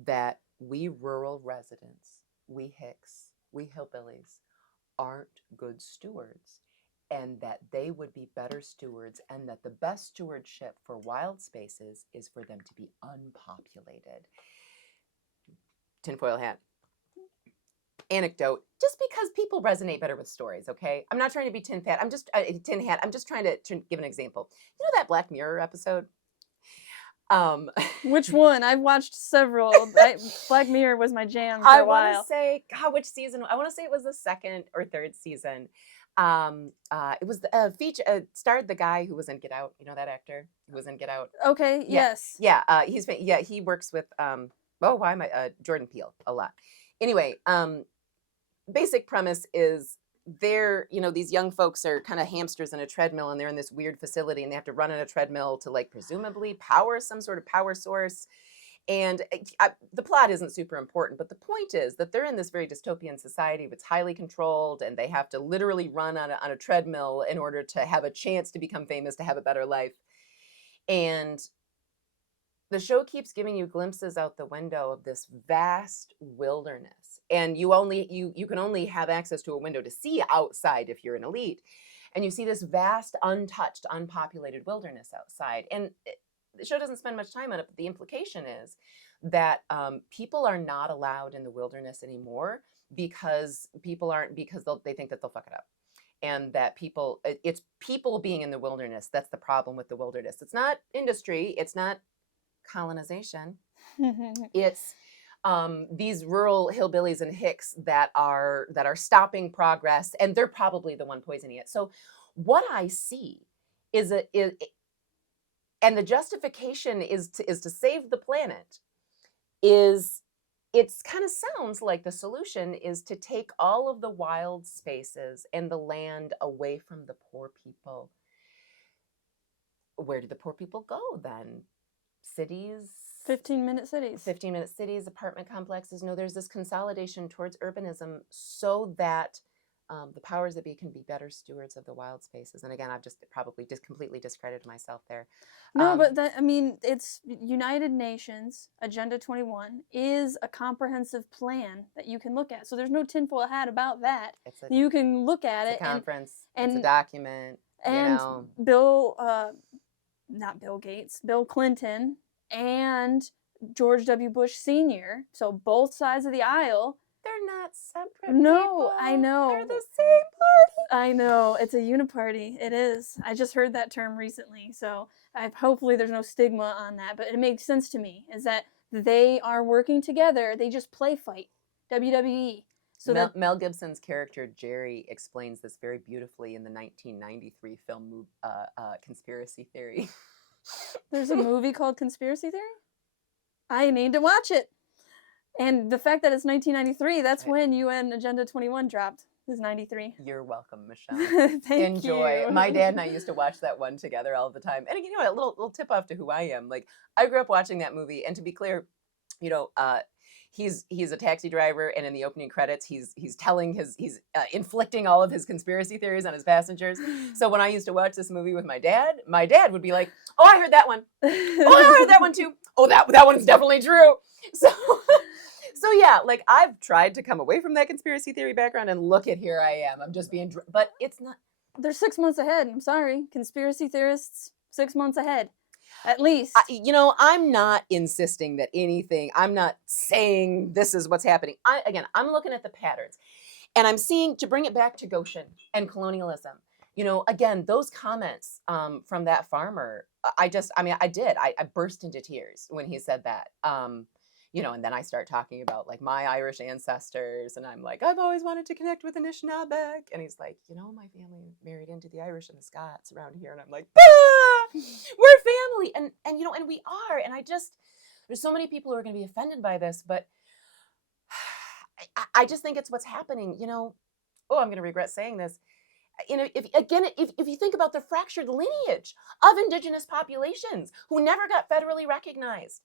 that we rural residents, we hicks, we hillbillies, aren't good stewards, and that they would be better stewards, and that the best stewardship for wild spaces is for them to be unpopulated. Tinfoil hat. Anecdote, just because people resonate better with stories, okay? I'm not trying to be tin hat. I'm just trying to give an example. You know that Black Mirror episode? Which one? I've watched several. Black Mirror was my jam for a while. I want to say, which season? I want to say it was the second or third season. It was the feature, starred the guy who was in Get Out. You know that actor who was in Get Out? Okay, yes. Yeah, he works with, Jordan Peele a lot. Anyway, basic premise is these young folks are kind of hamsters in a treadmill, and they're in this weird facility, and they have to run in a treadmill to like presumably power some sort of power source. And the plot isn't super important, but the point is that they're in this very dystopian society that's highly controlled, and they have to literally run on a treadmill in order to have a chance to become famous, to have a better life. And the show keeps giving you glimpses out the window of this vast wilderness, and you can only have access to a window to see outside if you're an elite. And you see this vast, untouched, unpopulated wilderness outside. And the show doesn't spend much time on it, but the implication is that people are not allowed in the wilderness anymore because they think that they'll fuck it up. And that it's people being in the wilderness that's the problem with the wilderness. It's not industry, it's not colonization. It's these rural hillbillies and hicks that are stopping progress, and they're probably the one poisoning it. So what I see is and the justification is to save the planet. It's kind of sounds like the solution is to take all of the wild spaces and the land away from the poor people. Where do the poor people go then? Cities, 15-minute cities. 15-minute cities, apartment complexes. No, there's this consolidation towards urbanism so that the powers that be can be better stewards of the wild spaces. And again, I've just probably completely discredited myself there. No, but it's United Nations Agenda 21 is a comprehensive plan that you can look at. So there's no tinfoil hat about that. You can look at it. It's a conference. It's a document. And not Bill Gates, Bill Clinton and George W. Bush Sr., so both sides of the aisle. They're not separate No, people. I know. They're the same party. I know. It's a uniparty. It is. I just heard that term recently, so hopefully there's no stigma on that, but it makes sense to me, is that they are working together. They just play fight. WWE. So Mel Gibson's character Jerry explains this very beautifully in the 1993 film Conspiracy Theory. There's a movie called Conspiracy Theory? I need to watch it. And the fact that it's 1993, that's when UN Agenda 21 dropped. It was 93. You're welcome, Michelle. Enjoy. My dad and I used to watch that one together all the time. And you know what, a little tip off to who I am. Like, I grew up watching that movie, and to be clear, he's a taxi driver, and in the opening credits, he's inflicting all of his conspiracy theories on his passengers. So when I used to watch this movie with my dad would be like, "Oh, I heard that one. Oh, I heard that one too. Oh, that one's definitely true." So yeah, like I've tried to come away from that conspiracy theory background, and look at here I am. I'm just being, but it's not. They're 6 months ahead. I'm sorry, conspiracy theorists, 6 months ahead. At least. I'm not insisting that anything, I'm not saying this is what's happening. I'm looking at the patterns, and I'm seeing, to bring it back to Gotion and colonialism, again, those comments from that farmer, I burst into tears when he said that. And then I start talking about like my Irish ancestors, and I'm like, I've always wanted to connect with Anishinaabe. And he's like, my family married into the Irish and the Scots around here. And I'm like, bah! We're family. And we are. And there's so many people who are going to be offended by this, but I just think it's what's happening. I'm going to regret saying this. If you think about the fractured lineage of indigenous populations who never got federally recognized,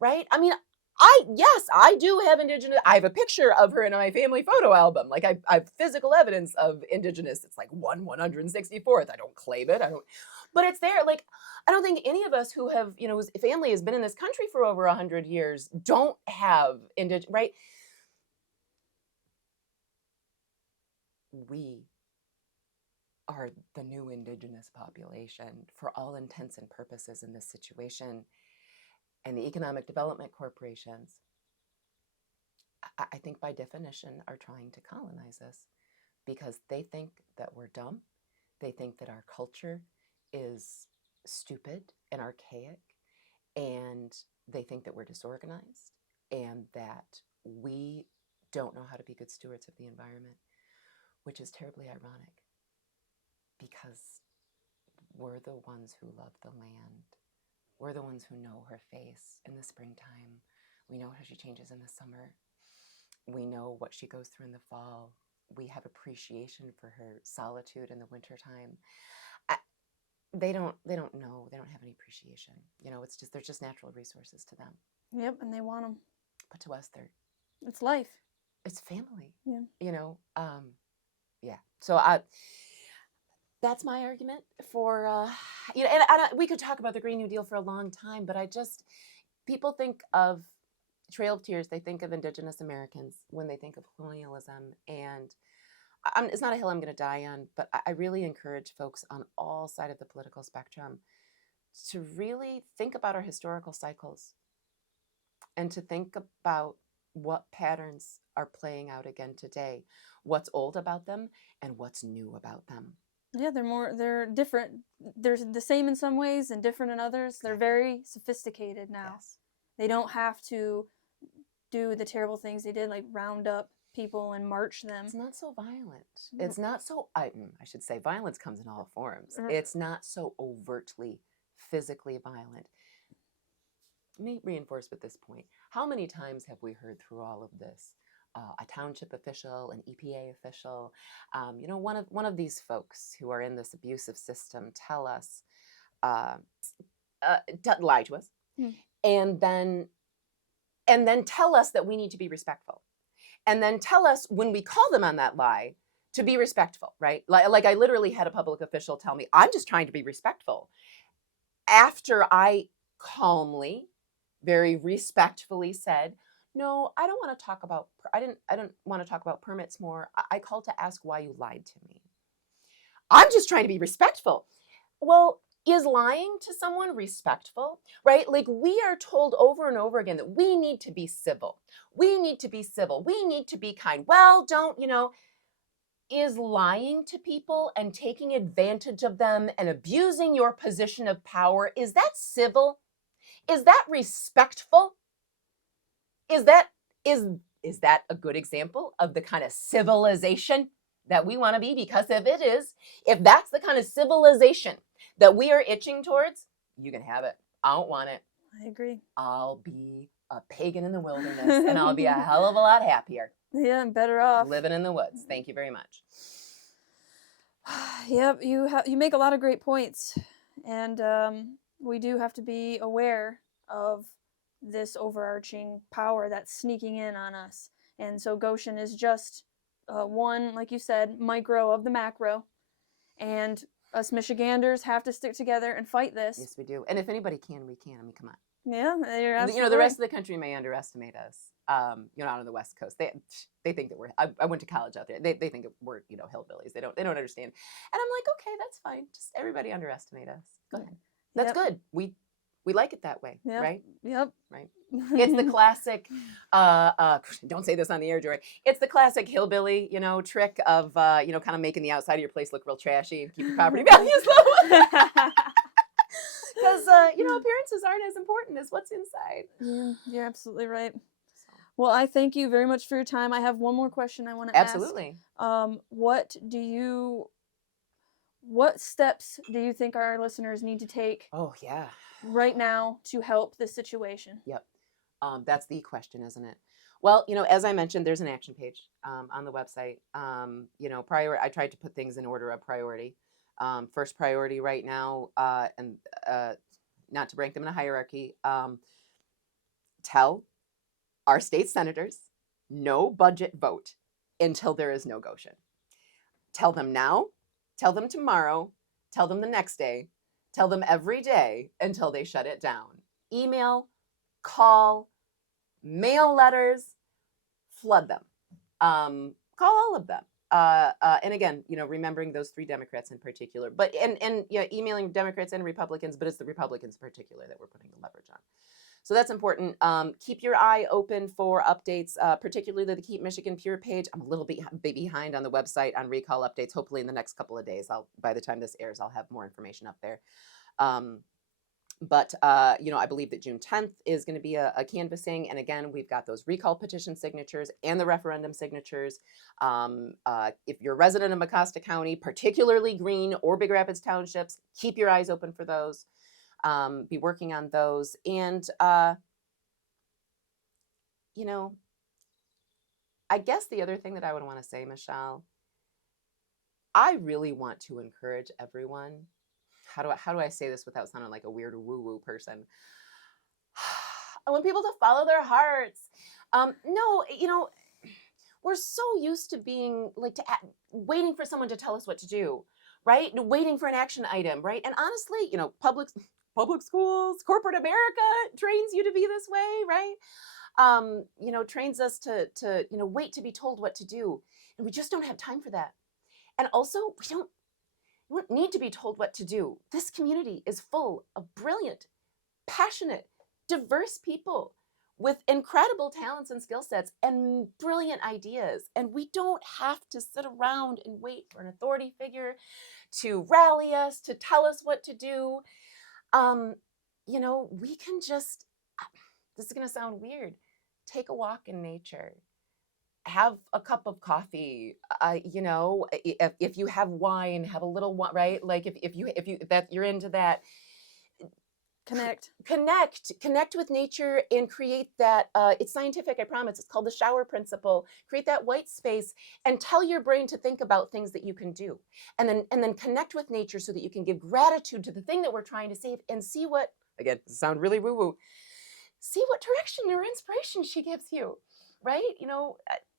right? I mean, I do have indigenous. I have a picture of her in my family photo album. Like I have physical evidence of indigenous. It's like 1/164th. I don't claim it. But it's there. Like, I don't think any of us who have, whose family has been in this country for over 100 years don't have indigenous, right? We are the new indigenous population for all intents and purposes in this situation. And the economic development corporations, I think by definition, are trying to colonize us because they think that we're dumb. They think that our culture is stupid and archaic, and they think that we're disorganized and that we don't know how to be good stewards of the environment, which is terribly ironic because we're the ones who love the land. We're the ones who know her face in the springtime. We know how she changes in the summer. We know what she goes through in the fall. We have appreciation for her solitude in the wintertime. They don't know. They don't have any appreciation. It's just, they're just natural resources to them. Yep, and they want them. But to us, it's life. It's family. Yeah. Yeah. So that's my argument for, and we could talk about the Green New Deal for a long time, but people think of Trail of Tears, they think of Indigenous Americans when they think of colonialism, and it's not a hill I'm going to die on, but I really encourage folks on all sides of the political spectrum to really think about our historical cycles and to think about what patterns are playing out again today, what's old about them and what's new about them. Yeah, they're different. They're the same in some ways and different in others. They're very sophisticated now. Yes. They don't have to do the terrible things they did, like round up people and march them. It's not so violent. It's not so, I should say, violence comes in all forms. It's not so overtly physically violent. Let me reinforce with this point. How many times have we heard through all of this, a township official, an EPA official, one of these folks who are in this abusive system tell us, lie to us, and then tell us that we need to be respectful. And then tell us when we call them on that lie to be respectful, right? Like I literally had a public official tell me, I'm just trying to be respectful. After I calmly, very respectfully said, no, I don't want to talk about, I don't want to talk about permits more. I called to ask why you lied to me. I'm just trying to be respectful. Well, is lying to someone respectful, right? Like we are told over and over again that we need to be civil. We need to be civil. We need to be kind. Well, is lying to people and taking advantage of them and abusing your position of power, is that civil? Is that respectful? Is that a good example of the kind of civilization that we want to be? Because if that's the kind of civilization that we are itching towards, you can have it. I don't want it. I agree. I'll be a pagan in the wilderness and I'll be a hell of a lot happier. Yeah, I'm better off living in the woods. Thank you very much. Yep, you make a lot of great points, and we do have to be aware of this overarching power that's sneaking in on us. And so Gotion is just one, like you said, micro of the macro, and us Michiganders have to stick together and fight this. Yes, we do. And if anybody can, we can. I mean, come on. Yeah, you're absolutely the rest of the country may underestimate us. Out on the West Coast, they think that we're. I went to college out there. They think that we're hillbillies. They don't understand. And I'm like, okay, that's fine. Just everybody underestimate us. Go ahead. That's good. We like it that way, right? Yep. Right. It's the classic. Don't say this on the air, Jory. It's the classic hillbilly, trick of kind of making the outside of your place look real trashy and keep your property values low. Because appearances aren't as important as what's inside. Yeah, you're absolutely right. Well, I thank you very much for your time. I have one more question I want to ask. Absolutely. What steps do you think our listeners need to take? Oh, yeah. Right now to help this situation? Yep. That's the question, isn't it? Well, as I mentioned, there's an action page on the website. I tried to put things in order of priority. First priority right now, and not to rank them in a hierarchy, tell our state senators no budget vote until there is no Gotion. Tell them now, tell them tomorrow, tell them the next day, tell them every day until they shut it down. Email, call, mail letters, flood them. Call all of them. And again, remembering those three Democrats in particular, but emailing Democrats and Republicans, but it's the Republicans in particular that we're putting the leverage on. So that's important. Keep your eye open for updates, particularly the Keep Michigan Pure page. I'm a little bit behind on the website on recall updates. Hopefully in the next couple of days, by the time this airs, I'll have more information up there. But I believe that June 10th is going to be a canvassing. And again, we've got those recall petition signatures and the referendum signatures. If you're a resident of Mecosta County, particularly Green or Big Rapids townships, keep your eyes open for those. Be working on those. And, I guess the other thing that I would want to say, Michelle, I really want to encourage everyone. How do I say this without sounding like a weird woo-woo person? I want people to follow their hearts. No, we're so used to being like waiting for someone to tell us what to do, right? Waiting for an action item, right? And honestly, public schools, corporate America trains you to be this way, right? Trains us to wait to be told what to do, and we just don't have time for that. And also, we don't need to be told what to do. This community is full of brilliant, passionate, diverse people with incredible talents and skill sets and brilliant ideas. And we don't have to sit around and wait for an authority figure to rally us, to tell us what to do. We can just, this is going to sound weird, take a walk in nature, have a cup of coffee, if you have wine, have a little wine, right? Like if that you're into that, connect with nature and create that, it's scientific, I promise. It's called the shower principle. Create that white space and tell your brain to think about things that you can do, and then connect with nature so that you can give gratitude to the thing that we're trying to save, and see what, again, sound really woo woo, see what direction or inspiration she gives you, right?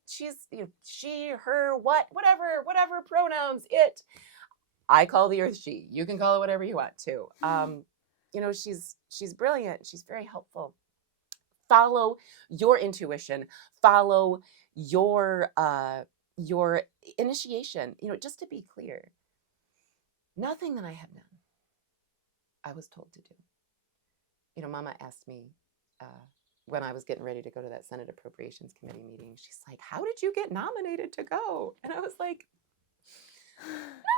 She's, she, her, whatever pronouns, it. I call the earth she. You can call it whatever you want to. She's brilliant. She's very helpful. Follow your intuition. Follow your initiation. Just to be clear, nothing that I have done, I was told to do. Mama asked me when I was getting ready to go to that Senate Appropriations Committee meeting, she's like, "How did you get nominated to go?" And I was like,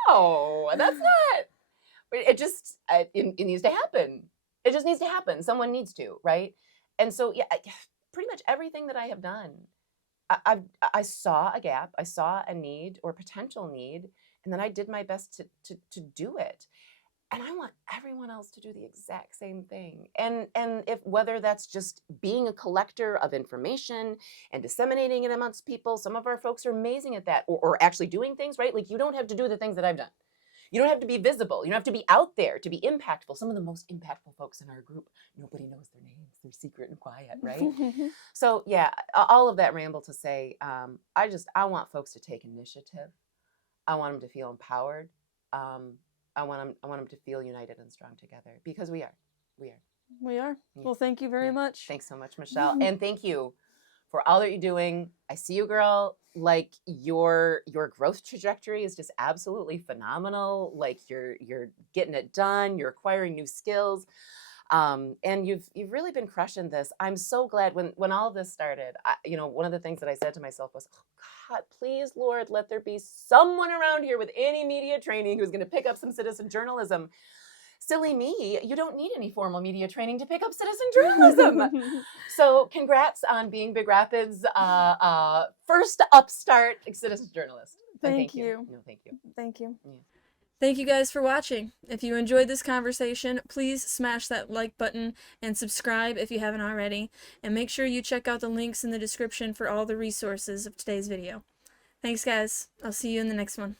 "No, that's not." It just, it needs to happen. It just needs to happen. Someone needs to, right? And so, yeah, pretty much everything that I have done, I saw a gap, I saw a need or potential need, and then I did my best to do it. And I want everyone else to do the exact same thing. And if whether that's just being a collector of information and disseminating it amongst people, some of our folks are amazing at that, or actually doing things, right? Like, you don't have to do the things that I've done. You don't have to be visible. You don't have to be out there to be impactful. Some of the most impactful folks in our group, nobody knows their names. They're secret and quiet, right? So yeah, all of that ramble to say, I want folks to take initiative. I want them to feel empowered. I want them to feel united and strong together, because we are. Yeah. Well, thank you very much. Thanks so much, Michelle. And thank you for all that you're doing. I see you, girl. Like, your growth trajectory is just absolutely phenomenal. Like, you're getting it done. You're acquiring new skills. And you've really been crushing this. I'm so glad when all of this started, one of the things that I said to myself was, "Oh God, please, Lord, let there be someone around here with any media training who's going to pick up some citizen journalism." Silly me, you don't need any formal media training to pick up citizen journalism. So congrats on being Big Rapids' first upstart citizen journalist. Thank you. No, thank you. Thank you. Yeah. Thank you guys for watching. If you enjoyed this conversation, please smash that like button and subscribe if you haven't already. And make sure you check out the links in the description for all the resources of today's video. Thanks, guys. I'll see you in the next one.